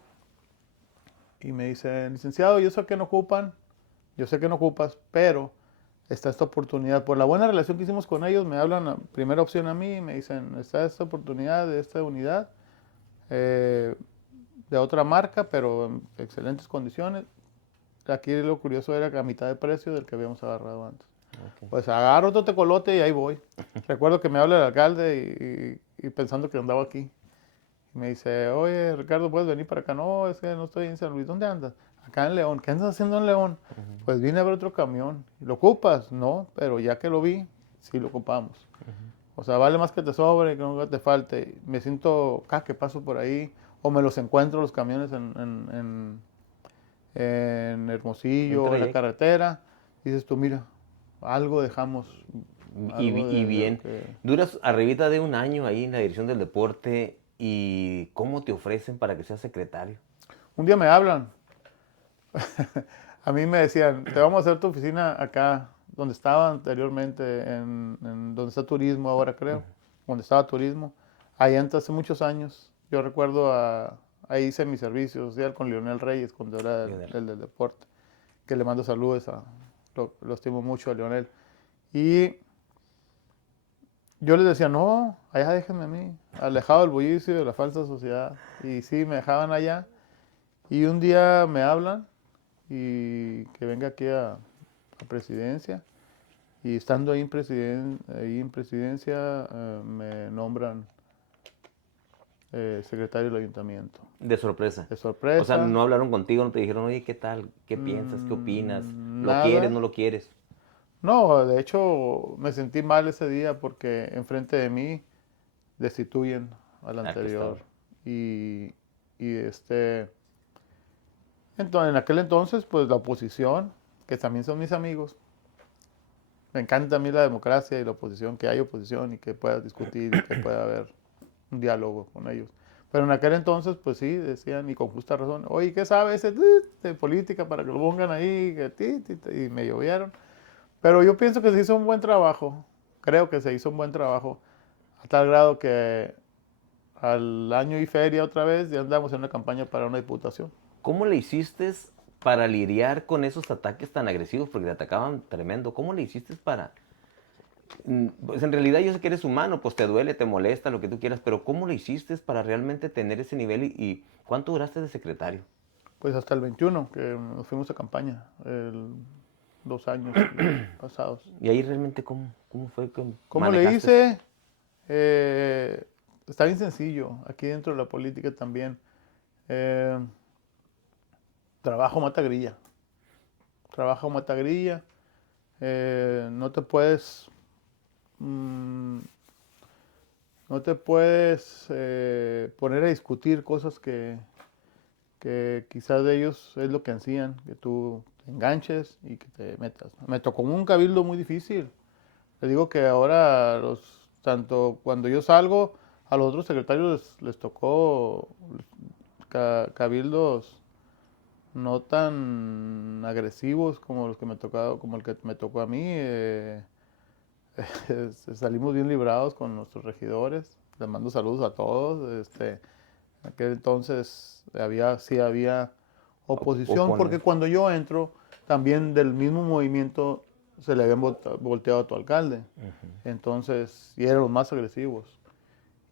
y me dicen, licenciado, yo sé que no ocupan, yo sé que no ocupas, pero está esta oportunidad. Por la buena relación que hicimos con ellos, me hablan la primera opción a mí y me dicen, está esta oportunidad de esta unidad, eh, de otra marca, pero en excelentes condiciones. Aquí lo curioso era que a mitad de precio del que habíamos agarrado antes. Ok. Pues agarro otro tecolote y ahí voy. Recuerdo que me habla el alcalde y pensando que andaba aquí. Y me dice, oye, Ricardo, ¿puedes venir para acá? No, es que no estoy en San Luis. ¿Dónde andas? Acá en León. ¿Qué andas haciendo en León? Pues vine a ver otro camión. ¿Lo ocupas? No, pero ya que lo vi, sí lo ocupamos. O sea, vale más que te sobre, que no te falte. Me siento, que paso por ahí, o me los encuentro los camiones en Un Hermosillo, en la trayecto. carretera. Y dices tú, mira, algo dejamos, algo Y de lo bien, que... duras arribita de un año ahí en la dirección del deporte y ¿cómo te ofrecen para que seas secretario? Un día me hablan. A mí me decían, te vamos a hacer tu oficina acá, donde estaba anteriormente, donde está turismo ahora creo, donde estaba turismo. Ahí antes, hace muchos años, yo recuerdo, ahí hice mi servicio social con Leonel Reyes, cuando era Lionel. el del deporte, que le mando saludos, lo estimo mucho a Leonel. Y yo les decía, no, allá déjenme a mí, alejado del bullicio de la falsa sociedad. Y sí, me dejaban allá. Y un día me hablan y que venga aquí a presidencia. Y estando ahí en presidencia, me nombran secretario del ayuntamiento. De sorpresa. De O sea, sorpresa, no hablaron contigo, no te dijeron, oye, ¿qué tal? ¿Qué piensas? ¿Qué opinas? ¿Lo quieres? nada. ¿No lo quieres? No, de hecho me sentí mal ese día porque enfrente de mí destituyen al Al que anterior. estaba. Y, y entonces, en aquel entonces, pues la oposición, que también son mis amigos, me encanta a mí la democracia y la oposición, que hay oposición y que pueda discutir y que pueda haber un diálogo con ellos. Pero en aquel entonces, pues sí, decían, y con justa razón, oye, ¿qué sabe ese de política para que lo pongan ahí? Y me llovieron. Pero yo pienso que se hizo un buen trabajo, creo que se hizo un buen trabajo, a tal grado que al año y feria otra vez ya andamos en una campaña para una diputación. ¿Cómo le hiciste para lidiar con esos ataques tan agresivos? Porque te atacaban tremendo. ¿Cómo le hiciste para...? Pues en realidad yo sé que eres humano, pues te duele, te molesta, lo que tú quieras, pero ¿cómo le hiciste para realmente tener ese nivel y cuánto duraste de secretario? Pues hasta el 21, que nos fuimos a campaña, 2 años pasados. Y ahí realmente cómo fue que ¿Cómo le manejaste? hice? Está bien sencillo, aquí dentro de la política también. Eh, trabajo mata grilla. Trabajo mata grilla. No te puedes... mm, no te puedes poner a discutir cosas que quizás de ellos es lo que hacían, que tú te enganches y que te metas. Me tocó un cabildo muy difícil. Le digo que ahora, tanto cuando yo salgo, a los otros secretarios les tocó cabildos no tan agresivos como los que me tocado, como el que me tocó a mí. Salimos bien librados con nuestros regidores. Les mando saludos a todos. En aquel entonces sí había oposición, Opones. porque cuando yo entro, también del mismo movimiento se le habían volteado a tu alcalde. Entonces, y eran los más agresivos.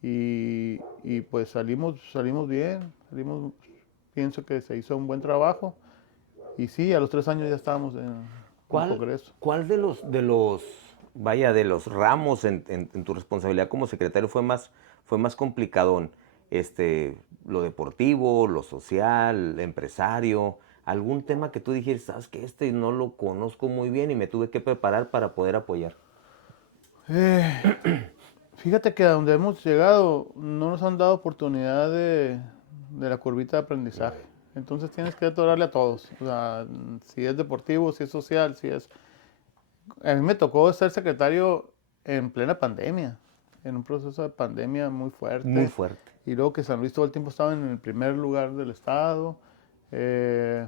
Y pues salimos bien, pienso que se hizo un buen trabajo. Y sí, a los 3 años ya estábamos en ¿Cuál, Congreso. cuál de los ramos en tu responsabilidad como secretario fue más complicadón? lo deportivo, lo social, empresario, algún tema que tú dijeras, sabes que no lo conozco muy bien y me tuve que preparar para poder apoyar. Eh, Fíjate que a donde hemos llegado no nos han dado oportunidad de la curvita de aprendizaje. Entonces tienes que atorarle a todos. O sea, si es deportivo, si es social, si es... A mí me tocó ser secretario en plena pandemia, en un proceso de pandemia muy Muy fuerte. fuerte. Y luego que San Luis todo el tiempo estaba en el primer lugar del estado. Eh,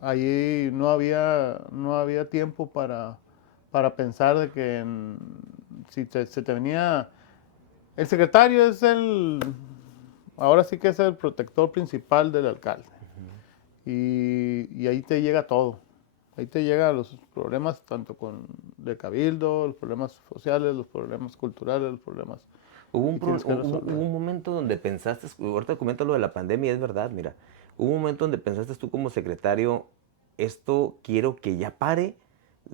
Allí no había tiempo para pensar de que si se te venía... El secretario es ahora sí que es el protector principal del alcalde. Y ahí te llega todo. Ahí te llegan los problemas tanto de cabildo, los problemas sociales, los problemas culturales, los problemas que tienes que resolver. Hubo un momento donde pensaste, ahorita comenta lo de la pandemia, es verdad, mira, hubo un momento donde pensaste tú como secretario, esto quiero que ya pare,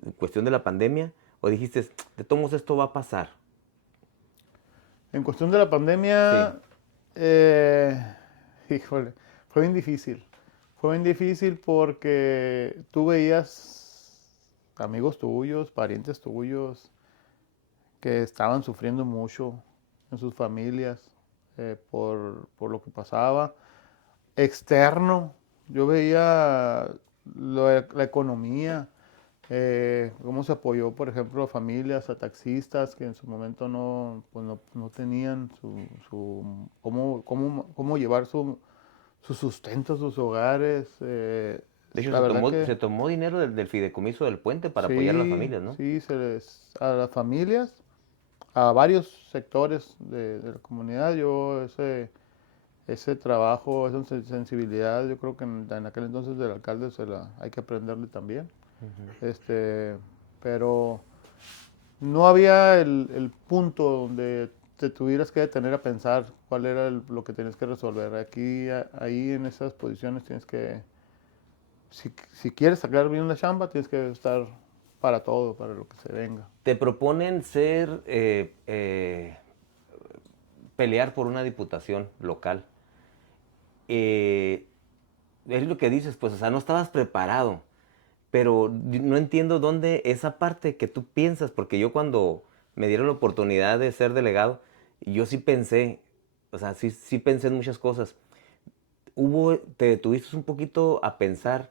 en cuestión de la pandemia, o dijiste, de todos modos esto va a pasar. En cuestión de la Sí. pandemia, híjole, fue bien difícil. Fue bien difícil porque tú veías amigos tuyos, parientes tuyos, que estaban sufriendo mucho en sus familias por lo que pasaba. Externo, yo veía la economía, cómo se apoyó, por ejemplo, a familias, a taxistas que en su momento pues no tenían cómo llevar su sustento a sus hogares. De hecho, La verdad se que tomó dinero del fideicomiso del puente para apoyar a las sí, familias, ¿no? sí, a las familias, a varios sectores de la comunidad, ese trabajo, esa sensibilidad, yo creo que en aquel entonces del alcalde hay que aprenderle también. Pero no había el punto donde te tuvieras que detener a pensar cuál era lo que tienes que resolver. Ahí en esas posiciones tienes que, si quieres sacar bien la chamba, tienes que estar para todo, para lo que se venga. Te proponen pelear por una diputación local. Es lo que dices, pues, o sea, no estabas preparado, pero no entiendo dónde esa parte que tú piensas, porque yo cuando me dieron la oportunidad de ser delegado, yo sí pensé, o sea, sí pensé en muchas cosas. Te detuviste un poquito a pensar,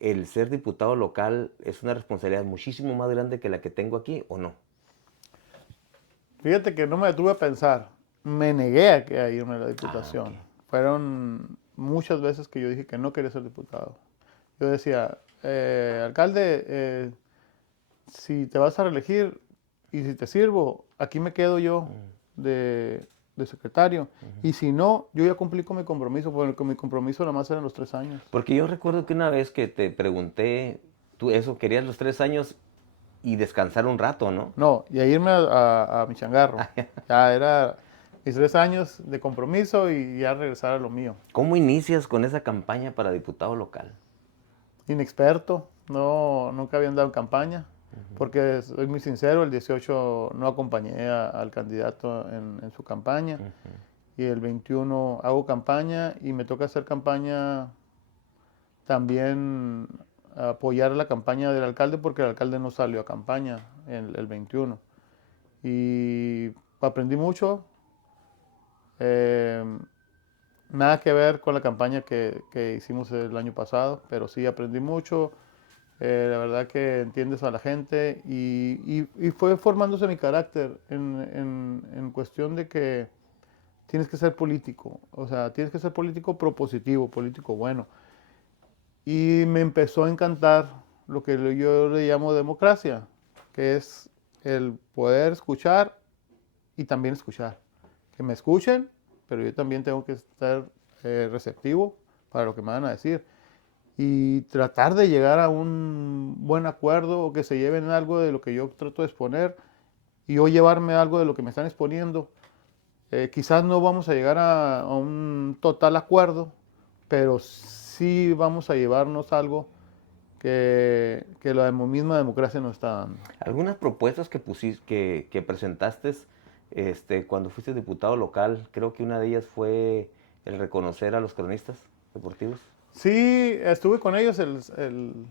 el ser diputado local es una responsabilidad muchísimo más grande que la que tengo aquí, ¿o no? Fíjate que no me detuve a pensar, me negué a irme a la Ah, ok. diputación. Fueron muchas veces que yo dije que no quería ser diputado. Yo decía, alcalde, si te vas a reelegir y si te sirvo, aquí me quedo yo de secretario. Y si no, yo ya cumplí con mi compromiso, porque con mi compromiso nada más eran los 3 años. Porque yo recuerdo que una vez que te pregunté, tú eso, querías los 3 años y descansar un rato, ¿no? No, y a irme a mi changarro. Ya era mis 3 años de compromiso y ya regresar a lo mío. ¿Cómo inicias con esa campaña para diputado local? Inexperto, no, nunca había andado en campaña, porque soy muy sincero, el 18 no acompañé al candidato en su campaña y el 21 hago campaña y me toca hacer campaña también, apoyar la campaña del alcalde porque el alcalde no salió a campaña el 21. Y aprendí mucho, eh, nada que ver con la campaña que hicimos el año pasado, pero sí aprendí mucho. La verdad que entiendes a la gente y fue formándose mi carácter en cuestión de que tienes que ser político, o sea, tienes que ser político propositivo, político bueno. Y me empezó a encantar lo que yo le llamo democracia, que es el poder escuchar y también escuchar. Que me escuchen, pero yo también tengo que estar receptivo para lo que me van a decir y tratar de llegar a un buen acuerdo o que se lleven algo de lo que yo trato de exponer y yo llevarme algo de lo que me están exponiendo. Quizás no vamos a llegar a un total acuerdo, pero sí vamos a llevarnos algo que la misma democracia nos está dando. Algunas propuestas que presentaste cuando fuiste diputado local, creo que una de ellas fue el reconocer a los cronistas deportivos. Sí, estuve con ellos el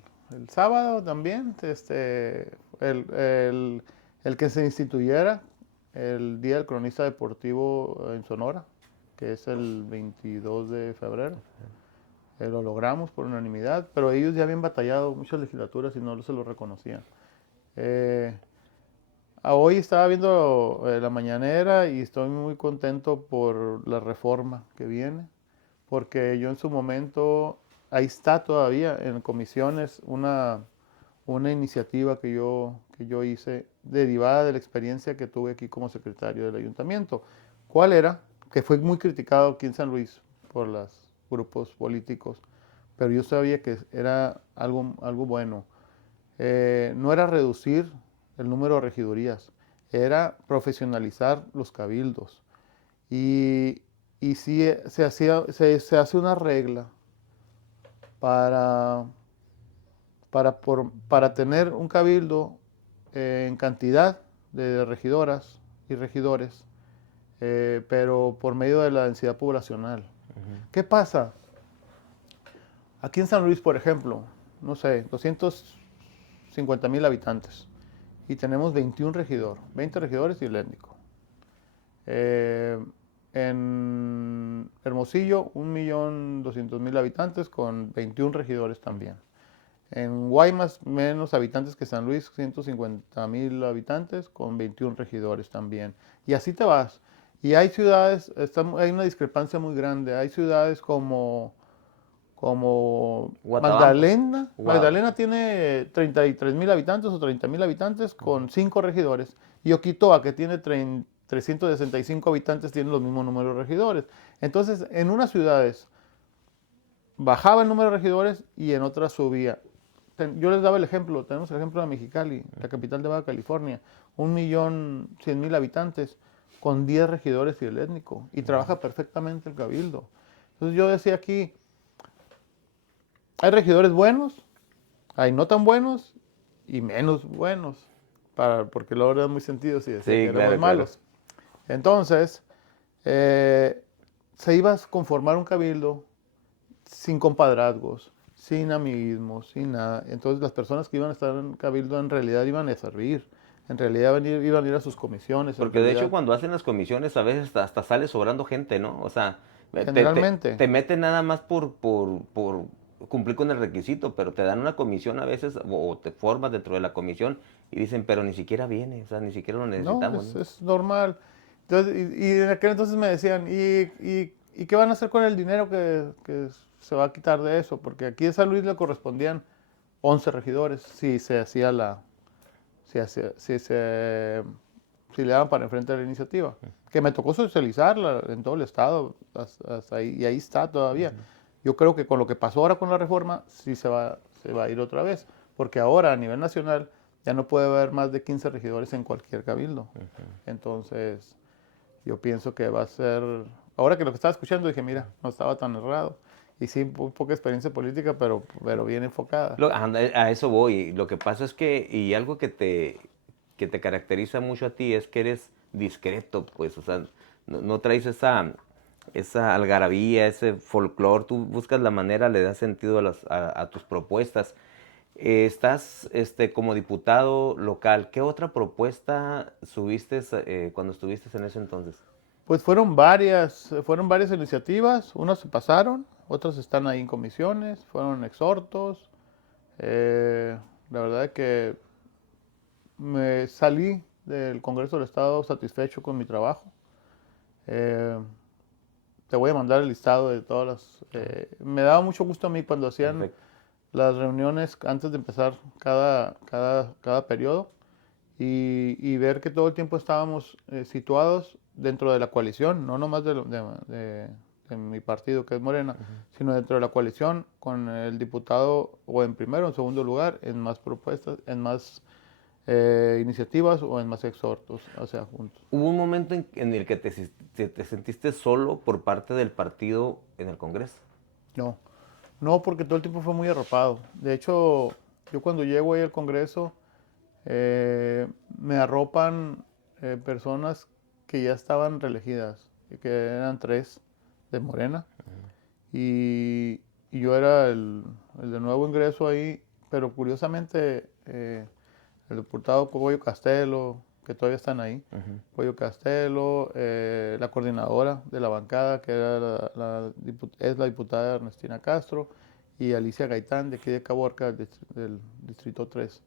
sábado también, el, el- el que se instituyera el Día del Cronista Deportivo en Sonora, que es el 22 de febrero. Lo logramos por unanimidad, pero ellos ya habían batallado muchas legislaturas y no se lo reconocían. Eh, Hoy estaba viendo la mañanera y estoy muy contento por la reforma que viene, porque yo en su momento, ahí está todavía en comisiones una iniciativa que yo hice derivada de la experiencia que tuve aquí como secretario del ayuntamiento. ¿Cuál era? Que fue muy criticado aquí en San Luis por los grupos políticos, pero yo sabía que era algo bueno. No era reducir el número de regidurías, era profesionalizar los cabildos. Y, y sí se hace una regla para, para tener un cabildo en cantidad de regidoras y regidores, pero por medio de la densidad poblacional. ¿Qué pasa? Aquí en San Luis, por ejemplo, no sé, 250,000 habitantes y tenemos 20 regidores y el étnico. En Hermosillo, 1,200,000 habitantes con 21 regidores también. En Guaymas, menos habitantes que San Luis, 150,000 habitantes con 21 regidores también. Y así te vas. Y hay ciudades, hay una discrepancia muy grande. Hay ciudades como Guatabampo. Magdalena. Magdalena tiene 33,000 habitantes o 30,000 habitantes con 5 regidores. Y Oquitoa, que tiene 365 habitantes, tiene los mismos números de regidores. Entonces, en unas ciudades bajaba el número de regidores y en otras subía. Yo les daba el ejemplo, tenemos el ejemplo de Mexicali, la capital de Baja California, 1,100,000 habitantes con 10 regidores y el étnico, y trabaja perfectamente el cabildo. Entonces yo decía aquí, hay regidores buenos, hay no tan buenos y menos buenos, porque luego era muy sentido si decía que Sí, éramos claro, claro. malos. Entonces, se iba a conformar un cabildo sin compadrazgos, sin amiguismos, sin nada. Entonces las personas que iban a estar en cabildo en realidad iban a servir, en realidad iban a ir a sus comisiones, en Porque de hecho realidad, cuando hacen las comisiones a veces hasta sale sobrando gente, ¿no? O sea, generalmente. te meten nada más por cumplir con el requisito, pero te dan una comisión a veces o te formas dentro de la comisión y dicen, pero ni siquiera viene, o sea, ni siquiera lo No, necesitamos, es, ¿no? es normal. Entonces, y en aquel entonces me decían, ¿y qué van a hacer con el dinero que se va a quitar de eso? Porque aquí a San Luis le correspondían 11 regidores si se hacía si, hacía- si se si le daban para enfrentar la iniciativa. Que me tocó socializarla en todo el estado, hasta ahí, y ahí está todavía. Yo creo que con lo que pasó ahora con la reforma, sí se va a ir otra vez, porque ahora a nivel nacional ya no puede haber más de 15 regidores en cualquier cabildo. Entonces, yo pienso que va a ser, ahora que lo que estaba escuchando dije, mira, no estaba tan errado. Y sí, poca experiencia política, pero bien enfocada. A eso voy. Lo que pasa es que, y algo que te caracteriza mucho a ti es que eres discreto, pues, o sea, no traes esa algarabía, ese folclore, tú buscas la manera, le das sentido a tus propuestas. Estás como diputado local, ¿qué otra propuesta subiste cuando estuviste en ese entonces? Pues fueron varias iniciativas, unas se pasaron, otras están ahí en comisiones, fueron exhortos. La verdad es que me salí del Congreso del Estado satisfecho con mi trabajo. Eh, Te voy a mandar el listado de todas las... me daba mucho gusto a mí cuando hacían Perfecto. las reuniones antes de empezar cada periodo y ver que todo el tiempo estábamos situados dentro de la coalición, no nomás de mi partido que es Morena, sino dentro de la coalición con el diputado o en primero o en segundo lugar en más propuestas, en más iniciativas o en más exhortos hacia juntos. ¿Hubo un momento en el que te sentiste solo por parte del partido en el Congreso? No, no, porque todo el tiempo fue muy arropado. De hecho, yo cuando llego ahí al Congreso, me arropan personas que ya estaban reelegidas, que eran 3 de Morena. Y yo era el de nuevo ingreso ahí, pero curiosamente el diputado Cogoyo Castelo, que todavía están ahí, Cogoyo Castelo, la coordinadora de la bancada, que era es la diputada Ernestina Castro, y Alicia Gaitán, de aquí de Caborca, del Distrito 3.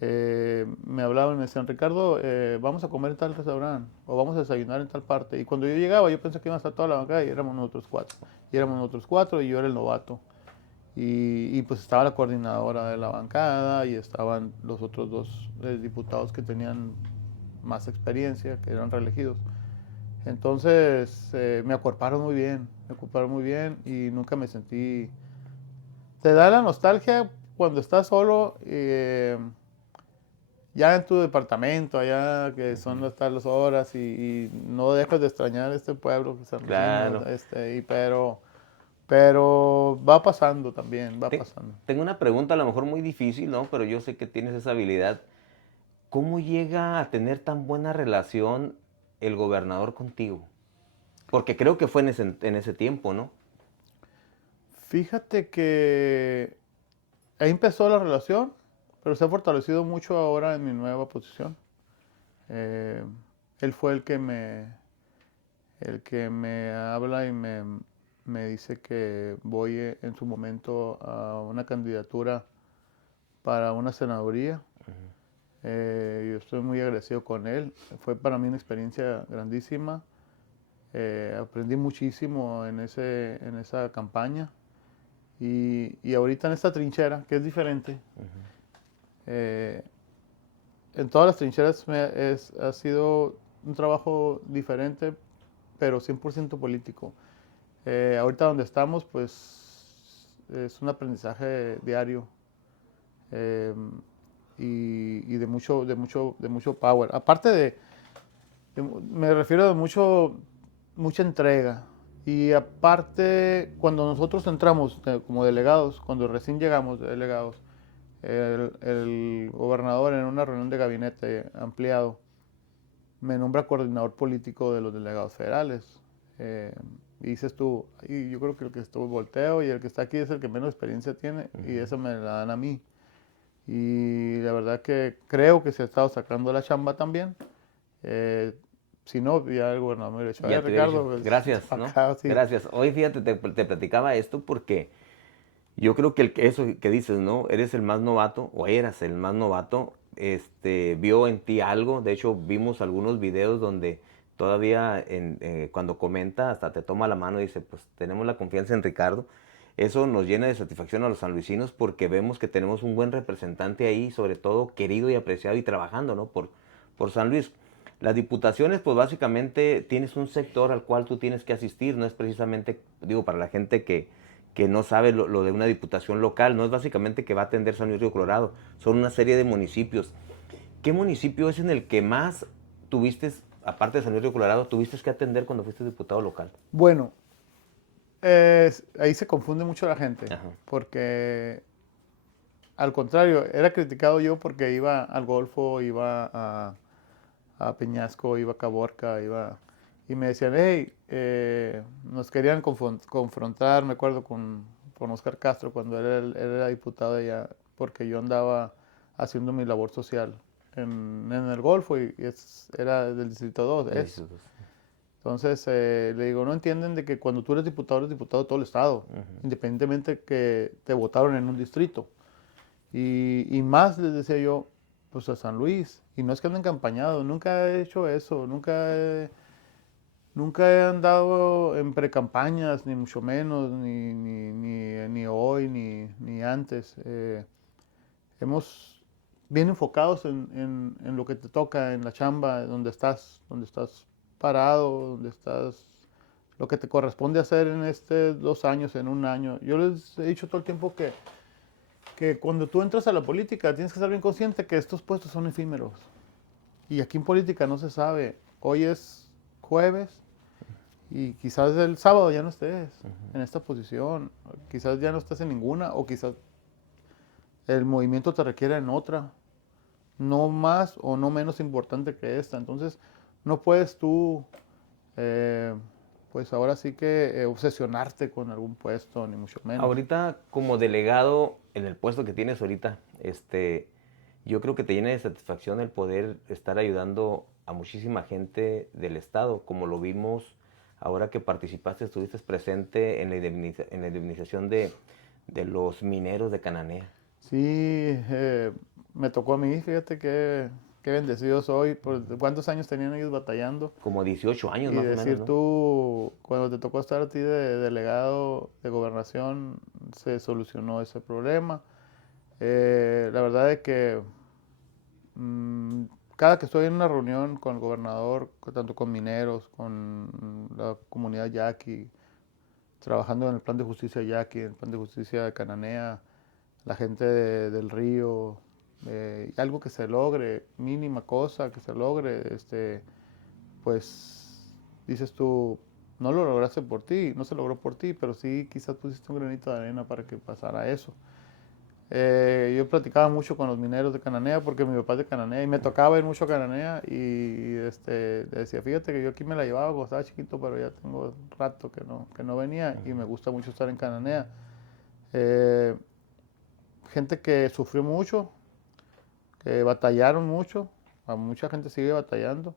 Me hablaban y me decían, Ricardo, vamos a comer en tal restaurante o vamos a desayunar en tal parte. Y cuando yo llegaba, yo pensé que iba a estar toda la bancada y éramos nosotros 4. Y yo era el novato. Y pues estaba la coordinadora de la bancada y estaban los otros 2 diputados que tenían más experiencia, que eran reelegidos. Entonces me acuerparon muy bien y nunca me sentí... Te da la nostalgia cuando estás solo. Ya en tu departamento, allá que son las horas y no dejas de extrañar este pueblo, San Luis, Claro. pero va pasando también, va pasando. Tengo una pregunta a lo mejor muy difícil, ¿no? Pero yo sé que tienes esa habilidad. ¿Cómo llega a tener tan buena relación el gobernador contigo? Porque creo que fue en ese tiempo, ¿no? Fíjate que ahí empezó la relación, pero se ha fortalecido mucho ahora en mi nueva posición. Él fue el que me habla y me dice que voy en su momento a una candidatura para una senaduría. Yo estoy muy agradecido con él. Fue para mí una experiencia grandísima. Aprendí muchísimo en esa campaña. Y ahorita en esta trinchera, que es diferente, en todas las trincheras ha sido un trabajo diferente, pero 100% político. Ahorita donde estamos, pues es un aprendizaje diario y de mucho power. Aparte me refiero de mucha entrega. Y aparte, cuando nosotros entramos como delegados, cuando recién llegamos de delegados, el gobernador en una reunión de gabinete ampliado me nombra coordinador político de los delegados federales. Y dices tú, y yo creo que el que estuvo volteo y el que está aquí es el que menos experiencia tiene, y eso me la dan a mí. Y la verdad que creo que se ha estado sacando la chamba también. Si no, ya el gobernador me hubiera dicho, Ya te hubiera Ricardo, dicho, pues, gracias, ¿no? acá, sí. Gracias. Hoy fíjate, te platicaba esto porque yo creo que eso que dices, ¿no? Eres el más novato, o eras el más novato, vio en ti algo. De hecho, vimos algunos videos donde todavía cuando comenta, hasta te toma la mano y dice, pues tenemos la confianza en Ricardo. Eso nos llena de satisfacción a los sanluisinos porque vemos que tenemos un buen representante ahí, sobre todo querido y apreciado y trabajando, ¿no? Por San Luis. Las diputaciones, pues básicamente tienes un sector al cual tú tienes que asistir, no es precisamente, digo, para la gente que no sabe lo de una diputación local, no es básicamente que va a atender San Luis Río Colorado, son una serie de municipios. ¿Qué municipio es en el que más tuviste, aparte de San Luis Río Colorado, tuviste que atender cuando fuiste diputado local? Bueno, ahí se confunde mucho la gente, Ajá. porque al contrario, era criticado yo porque iba al Golfo, iba a Peñasco, iba a Caborca, y me decían, hey, nos querían confrontar, me acuerdo, con Oscar Castro cuando él era diputado allá, porque yo andaba haciendo mi labor social en el Golfo y era del Distrito 2, es. Entonces le digo, no entienden de que cuando tú eres diputado de todo el estado, independientemente que te votaron en un distrito. Y más les decía yo, pues a San Luis. Y no es que anden campañado, nunca he hecho eso, nunca he andado en precampañas, ni mucho menos, ni hoy, ni antes. Hemos bien enfocados en lo que te toca, en la chamba, donde estás parado, donde estás, lo que te corresponde hacer en 2 años, en un año. Yo les he dicho todo el tiempo que cuando tú entras a la política tienes que estar bien consciente que estos puestos son efímeros. Y aquí en política no se sabe. Hoy es jueves y quizás el sábado ya no estés en esta posición. Quizás ya no estés en ninguna o quizás el movimiento te requiera en otra. No más o no menos importante que esta. Entonces, no puedes tú, pues ahora sí que obsesionarte con algún puesto, ni mucho menos. Ahorita, como delegado en el puesto que tienes ahorita, yo creo que te llena de satisfacción el poder estar ayudando a muchísima gente del estado, como lo vimos ahora que participaste, estuviste presente en la indemnización de los mineros de Cananea. Sí, me tocó a mí, fíjate qué bendecido soy. ¿Cuántos años tenían ellos batallando? Como 18 años Y más o menos, decir ¿no? tú, cuando te tocó estar a ti de delegado de gobernación, se solucionó ese problema. La verdad es que mm, cada que estoy en una reunión con el gobernador, tanto con mineros, con la comunidad yaqui, trabajando en el plan de justicia yaqui, en el plan de justicia de Cananea, la gente del río, algo que se logre, mínima cosa que se logre, pues dices tú, no lo lograste por ti, no se logró por ti, pero sí quizás pusiste un granito de arena para que pasara eso. Yo platicaba mucho con los mineros de Cananea porque mi papá es de Cananea y me tocaba ir mucho a Cananea y le decía, fíjate que yo aquí me la llevaba cuando estaba chiquito, pero ya tengo rato que no venía y me gusta mucho estar en Cananea. Eh, Gente que sufrió mucho, que batallaron mucho, a mucha gente sigue batallando,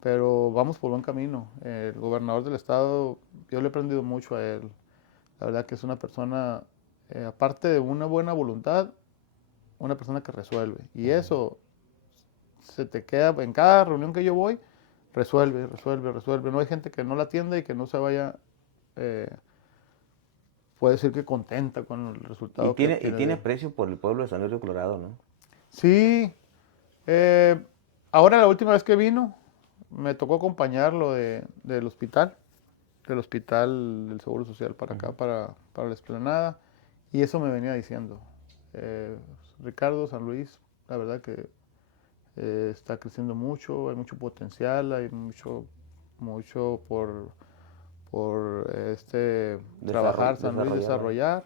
pero vamos por buen camino. El gobernador del estado, yo le he aprendido mucho a él. La verdad que es una persona, aparte de una buena voluntad, una persona que resuelve. Y eso se te queda en cada reunión que yo voy, resuelve, resuelve, resuelve. No hay gente que no la atienda y que no se vaya, eh, puede decir que contenta con el Y resultado que tiene obtiene. aprecio por el pueblo de San Luis Río Colorado, ¿no? Sí, eh, ahora la última vez que vino, me tocó acompañarlo del hospital del Seguro Social para acá, para la Explanada, y eso me venía diciendo. Eh, Ricardo, San Luis, la verdad que está creciendo mucho, hay mucho potencial, hay mucho por trabajar San Luis, Desarrollado. desarrollar.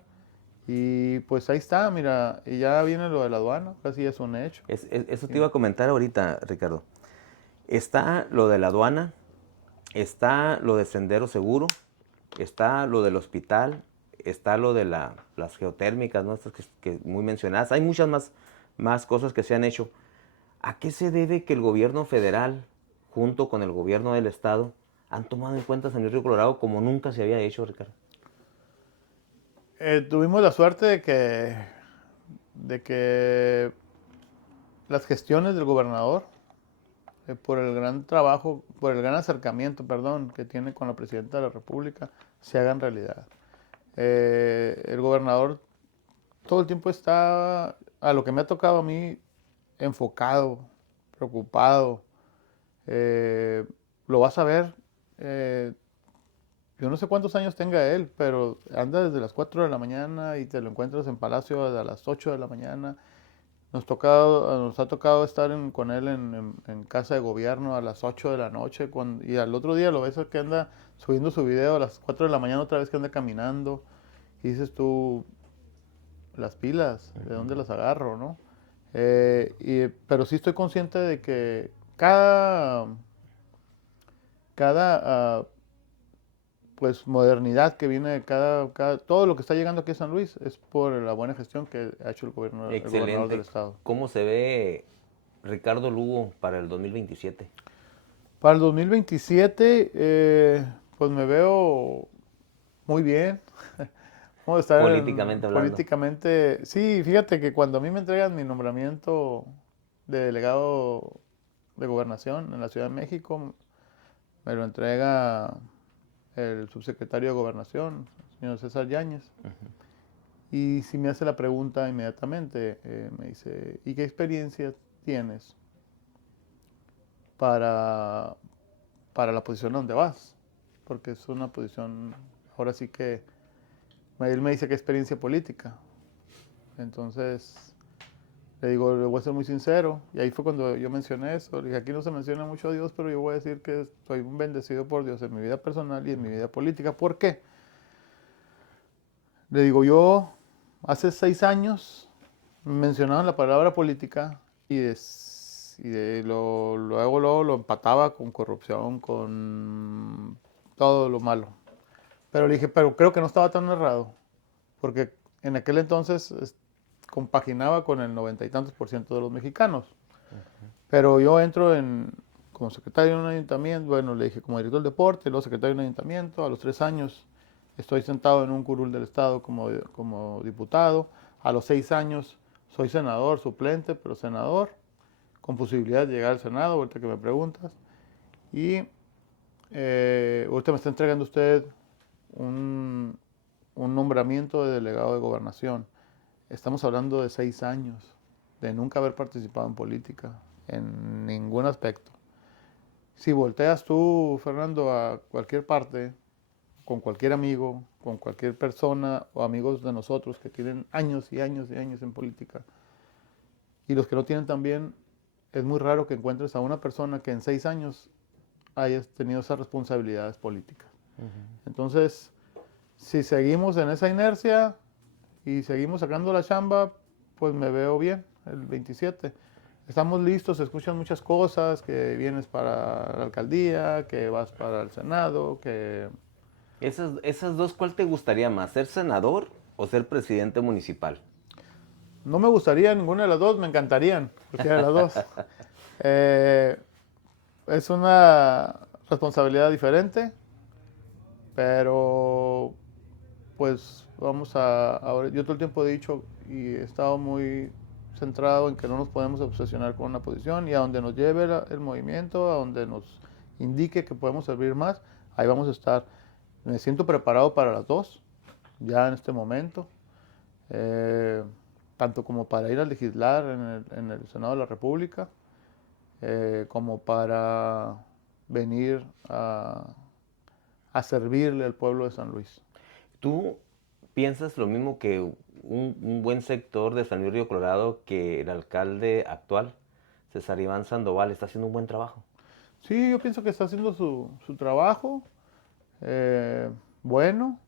Y pues ahí está, mira, y ya viene lo de la aduana, casi es un hecho. Eso te Sí. iba a comentar ahorita, Ricardo. Está lo de la aduana, está lo de Sendero Seguro, está lo del hospital, está lo de las geotérmicas, ¿no? Estas que muy mencionadas. Hay muchas más cosas que se han hecho. ¿A qué se debe que el gobierno federal, junto con el gobierno del estado, han tomado en cuenta San Luis Río Colorado como nunca se había hecho, Ricardo? Tuvimos la suerte de que las gestiones del gobernador, por el gran trabajo, por el gran acercamiento, perdón, que tiene con la presidenta de la República, se hagan realidad. El gobernador todo el tiempo está, a lo que me ha tocado a mí, enfocado, preocupado. Eh, lo vas a ver. eh, yo no sé cuántos años tenga él, pero anda desde las 4 de la mañana y te lo encuentras en Palacio a las 8 de la mañana. Nos ha tocado estar con él en casa de gobierno a las 8 de la noche y al otro día lo ves que anda subiendo su video a las 4 de la mañana otra vez que anda caminando y dices tú, las pilas, ¿de dónde las agarro, no? Pero sí estoy consciente de que cada pues modernidad que viene de todo lo que está llegando aquí a San Luis es por la buena gestión que ha hecho el gobernador del Excelente. estado. ¿Cómo se ve Ricardo Lugo para el 2027? Para el 2027, pues me veo muy bien. Vamos a estar Políticamente hablando. políticamente. Sí, fíjate que cuando a mí me entregan mi nombramiento de delegado de gobernación en la Ciudad de México, me lo entrega el subsecretario de Gobernación, el señor César Yáñez. Y si me hace la pregunta inmediatamente, me dice, ¿y qué experiencia tienes para, para la posición donde vas? Porque es una posición, ahora sí que, él me dice qué experiencia política. Entonces, le digo, le voy a ser muy sincero. Y ahí fue cuando yo mencioné eso. Le dije, aquí no se menciona mucho a Dios, pero yo voy a decir que soy un bendecido por Dios en mi vida personal y en mi vida política. ¿Por qué? Le digo, yo hace 6 años mencionaban la palabra política y luego lo empataba con corrupción, con todo lo malo. Pero le dije, pero creo que no estaba tan errado, porque en aquel entonces compaginaba con el 90 y tantos por ciento de los mexicanos. Pero yo entro como secretario de un ayuntamiento, bueno, le dije como director del deporte, luego secretario de un ayuntamiento, a los 3 años estoy sentado en un curul del Estado como diputado, a los 6 años soy senador, suplente, pero senador, con posibilidad de llegar al Senado, ahorita que me preguntas. Y ahorita me está entregando usted un nombramiento de delegado de gobernación. Estamos hablando de 6 años, de nunca haber participado en política, en ningún aspecto. Si volteas tú, Fernando, a cualquier parte, con cualquier amigo, con cualquier persona o amigos de nosotros que tienen años y años y años en política, y los que no tienen también, es muy raro que encuentres a una persona que en 6 años hayas tenido esas responsabilidades políticas. Entonces, si seguimos en esa inercia y seguimos sacando la chamba, pues me veo bien el 27. Estamos listos, se escuchan muchas cosas, que vienes para la alcaldía, que vas para el Senado, que... Esas dos, ¿cuál te gustaría más? ¿Ser senador o ser presidente municipal? No me gustaría ninguna de las dos, me encantarían, cualquiera de las dos. Es una responsabilidad diferente, pero pues ahora yo todo el tiempo he dicho y he estado muy centrado en que no nos podemos obsesionar con una posición y a donde nos lleve el movimiento, a donde nos indique que podemos servir más, ahí vamos a estar. Me siento preparado para las dos, ya en este momento, tanto como para ir a legislar en el Senado de la República, como para venir a servirle al pueblo de San Luis. ¿Tú piensas lo mismo que un buen sector de San Luis Río Colorado, que el alcalde actual, César Iván Sandoval, está haciendo un buen trabajo? Sí, yo pienso que está haciendo su trabajo, bueno.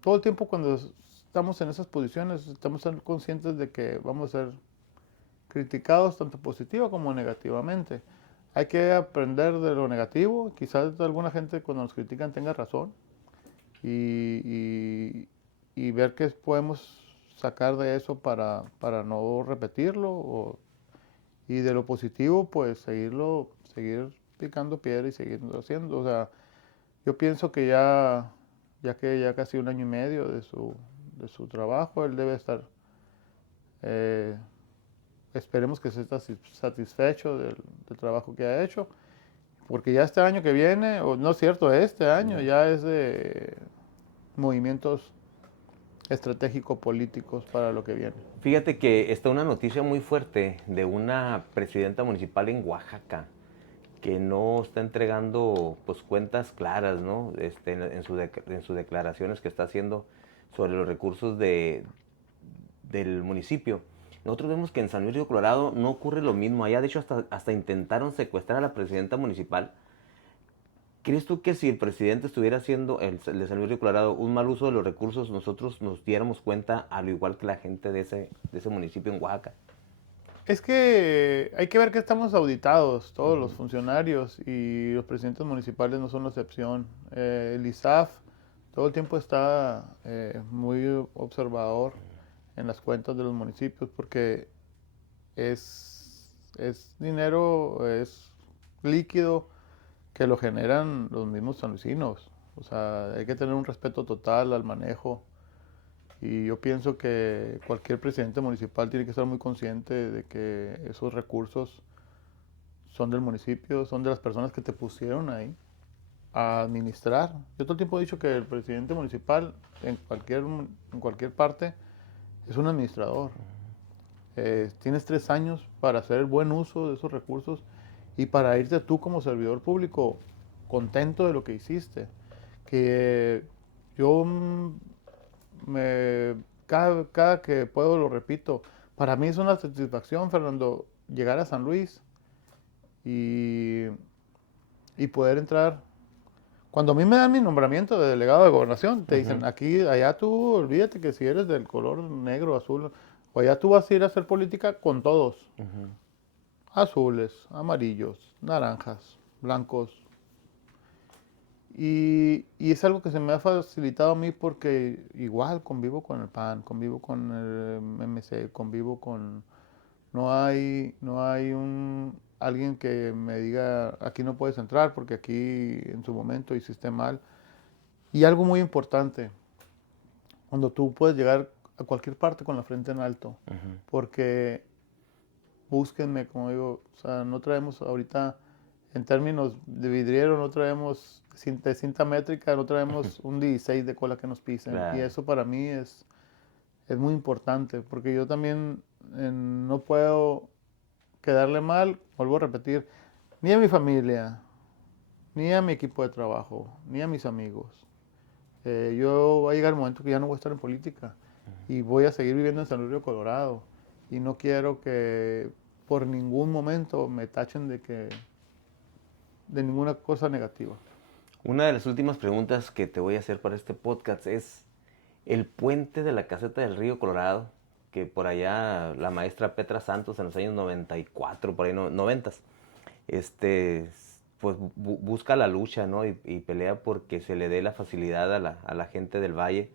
Todo el tiempo cuando estamos en esas posiciones estamos tan conscientes de que vamos a ser criticados tanto positiva como negativamente. Hay que aprender de lo negativo, quizás alguna gente cuando nos critican tenga razón y ver qué podemos sacar de eso para no repetirlo y de lo positivo pues seguir picando piedra y seguir haciendo. O sea, yo pienso que ya casi 1 año y medio de su trabajo, él debe estar, esperemos que esté satisfecho del trabajo que ha hecho, porque ya este año que viene, o no es cierto, este año ya es de movimientos estratégicos políticos para lo que viene. Fíjate que está una noticia muy fuerte de una presidenta municipal en Oaxaca que no está entregando pues cuentas claras, ¿no? En sus declaraciones que está haciendo sobre los recursos del municipio. Nosotros vemos que en San Luis Río Colorado no ocurre lo mismo. Allá de hecho hasta intentaron secuestrar a la presidenta municipal. ¿Crees tú que si el presidente estuviera haciendo, el de San Luis Río Colorado, un mal uso de los recursos, nosotros nos diéramos cuenta al igual que la gente de ese municipio en Oaxaca? Es que hay que ver que estamos auditados, todos los funcionarios y los presidentes municipales no son la excepción. El ISAF todo el tiempo está muy observador en las cuentas de los municipios porque es dinero, es líquido que lo generan los mismos sanluisinos. O sea, hay que tener un respeto total al manejo. Y yo pienso que cualquier presidente municipal tiene que estar muy consciente de que esos recursos son del municipio, son de las personas que te pusieron ahí a administrar. Yo todo el tiempo he dicho que el presidente municipal en cualquier parte es un administrador. Tienes 3 años para hacer buen uso de esos recursos y para irte tú como servidor público contento de lo que hiciste. Que yo cada que puedo lo repito. Para mí es una satisfacción, Fernando, llegar a San Luis y poder entrar. Cuando a mí me dan mi nombramiento de delegado de gobernación, te dicen, aquí, allá tú, olvídate que si eres del color negro, azul, o allá tú vas a ir a hacer política con todos. azules, amarillos, naranjas, blancos. Y es algo que se me ha facilitado a mí porque igual convivo con el PAN, convivo con el MC, convivo con... No hay alguien que me diga, aquí no puedes entrar porque aquí en su momento hiciste mal. Y algo muy importante, cuando tú puedes llegar a cualquier parte con la frente en alto, porque búsquenme, como digo, o sea, no traemos ahorita, en términos de vidriero, no traemos cinta métrica, no traemos un 16 de cola que nos pisen. Y Claro. eso para mí es muy importante, porque yo también no puedo quedarle mal, vuelvo a repetir, ni a mi familia, ni a mi equipo de trabajo, ni a mis amigos. Yo va a llegar el momento que ya no voy a estar en política y voy a seguir viviendo en San Luis Río Colorado y no quiero que por ningún momento me tachen de ninguna cosa negativa. Una de las últimas preguntas que te voy a hacer para este podcast es el puente de la Caseta del Río Colorado, que por allá la maestra Petra Santos en los años 94, por ahí 90, pues busca la lucha, ¿no? Y pelea porque se le dé la facilidad a la gente del valle.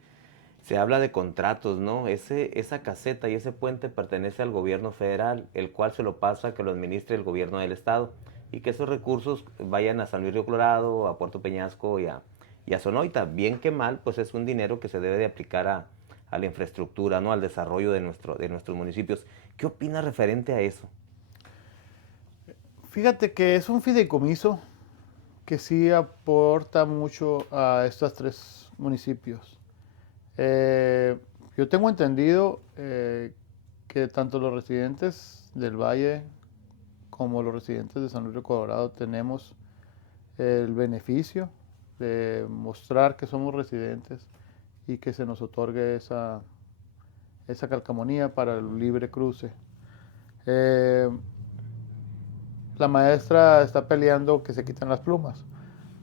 Se habla de contratos, ¿no? Esa caseta y ese puente pertenece al gobierno federal, el cual se lo pasa a que lo administre el gobierno del estado y que esos recursos vayan a San Luis Río Colorado, a Puerto Peñasco y a Sonoita. Bien que mal, pues es un dinero que se debe de aplicar a la infraestructura, ¿no? Al desarrollo de nuestros municipios. ¿Qué opinas referente a eso? Fíjate que es un fideicomiso que sí aporta mucho a estos tres municipios. Eh, yo tengo entendido que tanto los residentes del Valle como los residentes de San Luis de Colorado tenemos el beneficio de mostrar que somos residentes y que se nos otorgue esa calcamonía para el libre cruce. Eh, la maestra está peleando que se quiten las plumas.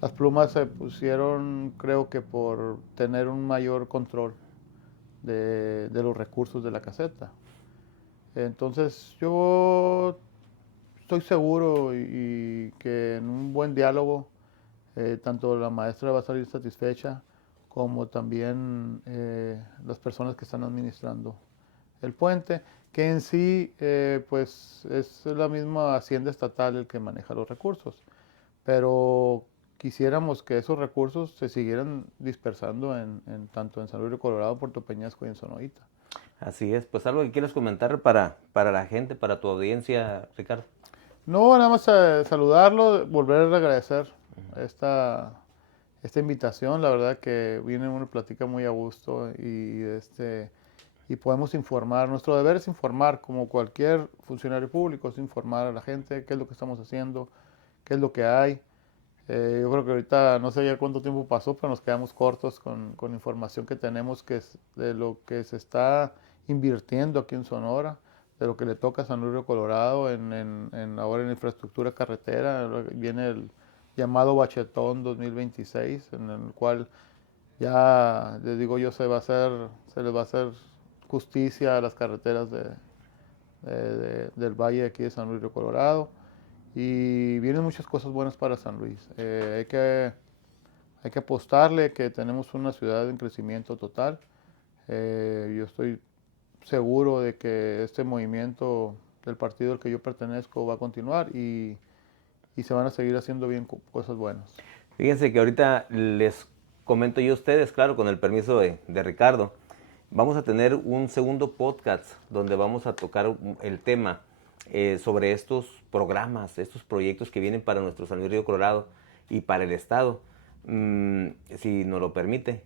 Las plumas se pusieron, creo que por tener un mayor control de los recursos de la caseta. Entonces yo estoy seguro y que en un buen diálogo tanto la maestra va a salir satisfecha como también las personas que están administrando el puente, que en sí pues es la misma hacienda estatal el que maneja los recursos, pero quisiéramos que esos recursos se siguieran dispersando tanto en San Luis de Colorado, Puerto Peñasco y en Sonoita. Así es, pues algo que quieras comentar para la gente, para tu audiencia, Ricardo. No, nada más saludarlo, volver a agradecer esta, esta invitación. La verdad que viene una plática muy a gusto y podemos informar. Nuestro deber es informar, como cualquier funcionario público, es informar a la gente qué es lo que estamos haciendo, qué es lo que hay. Yo creo que ahorita no sé ya cuánto tiempo pasó, pero nos quedamos cortos con información que tenemos que es de lo que se está invirtiendo aquí en Sonora, de lo que le toca a San Luis Río Colorado ahora en infraestructura carretera. Viene el llamado Bachetón 2026, en el cual ya les digo yo se les va a hacer justicia a las carreteras del valle aquí de San Luis Río Colorado. Y vienen muchas cosas buenas para San Luis. Hay que apostarle que tenemos una ciudad en crecimiento total. Yo estoy seguro de que este movimiento del partido al que yo pertenezco va a continuar y se van a seguir haciendo bien cosas buenas. Fíjense que ahorita les comento yo a ustedes, claro, con el permiso de Ricardo, vamos a tener un segundo podcast donde vamos a tocar el tema sobre estos programas, estos proyectos que vienen para nuestro San Luis Río Colorado y para el estado, si nos lo permite.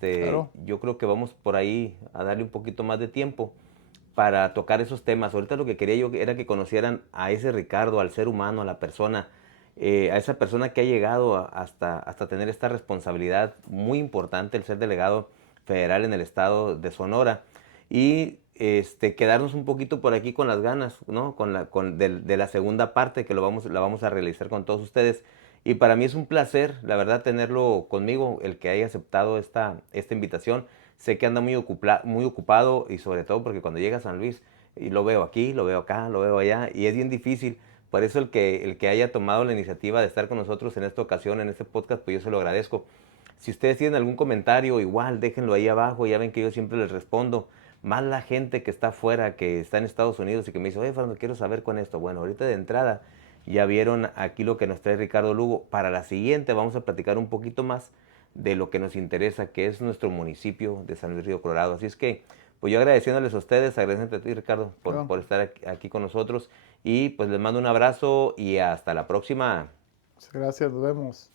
Claro. Yo creo que vamos por ahí a darle un poquito más de tiempo para tocar esos temas. Ahorita lo que quería yo era que conocieran a ese Ricardo, al ser humano, a la persona, a esa persona que ha llegado hasta tener esta responsabilidad muy importante, el ser delegado federal en el estado de Sonora, y quedarnos un poquito por aquí con las ganas, ¿no? De la segunda parte que la vamos a realizar con todos ustedes. Y para mí es un placer, la verdad, tenerlo conmigo, el que haya aceptado esta invitación. Sé que anda muy ocupado y sobre todo porque cuando llega a San Luis, y lo veo aquí, lo veo acá, lo veo allá, y es bien difícil Por eso el que haya tomado la iniciativa de estar con nosotros en esta ocasión, en este podcast, pues yo se lo agradezco. Si ustedes tienen algún comentario, igual déjenlo ahí abajo, ya ven que yo siempre les respondo. Más la gente que está afuera, que está en Estados Unidos y que me dice, oye, Fernando, quiero saber con esto. Bueno, ahorita de entrada ya vieron aquí lo que nos trae Ricardo Lugo. Para la siguiente vamos a platicar un poquito más de lo que nos interesa, que es nuestro municipio de San Luis Río Colorado. Así es que, pues yo agradeciéndoles a ustedes, agradeciéndote a ti, Ricardo, por estar aquí con nosotros. Y pues les mando un abrazo y hasta la próxima. Gracias, nos vemos.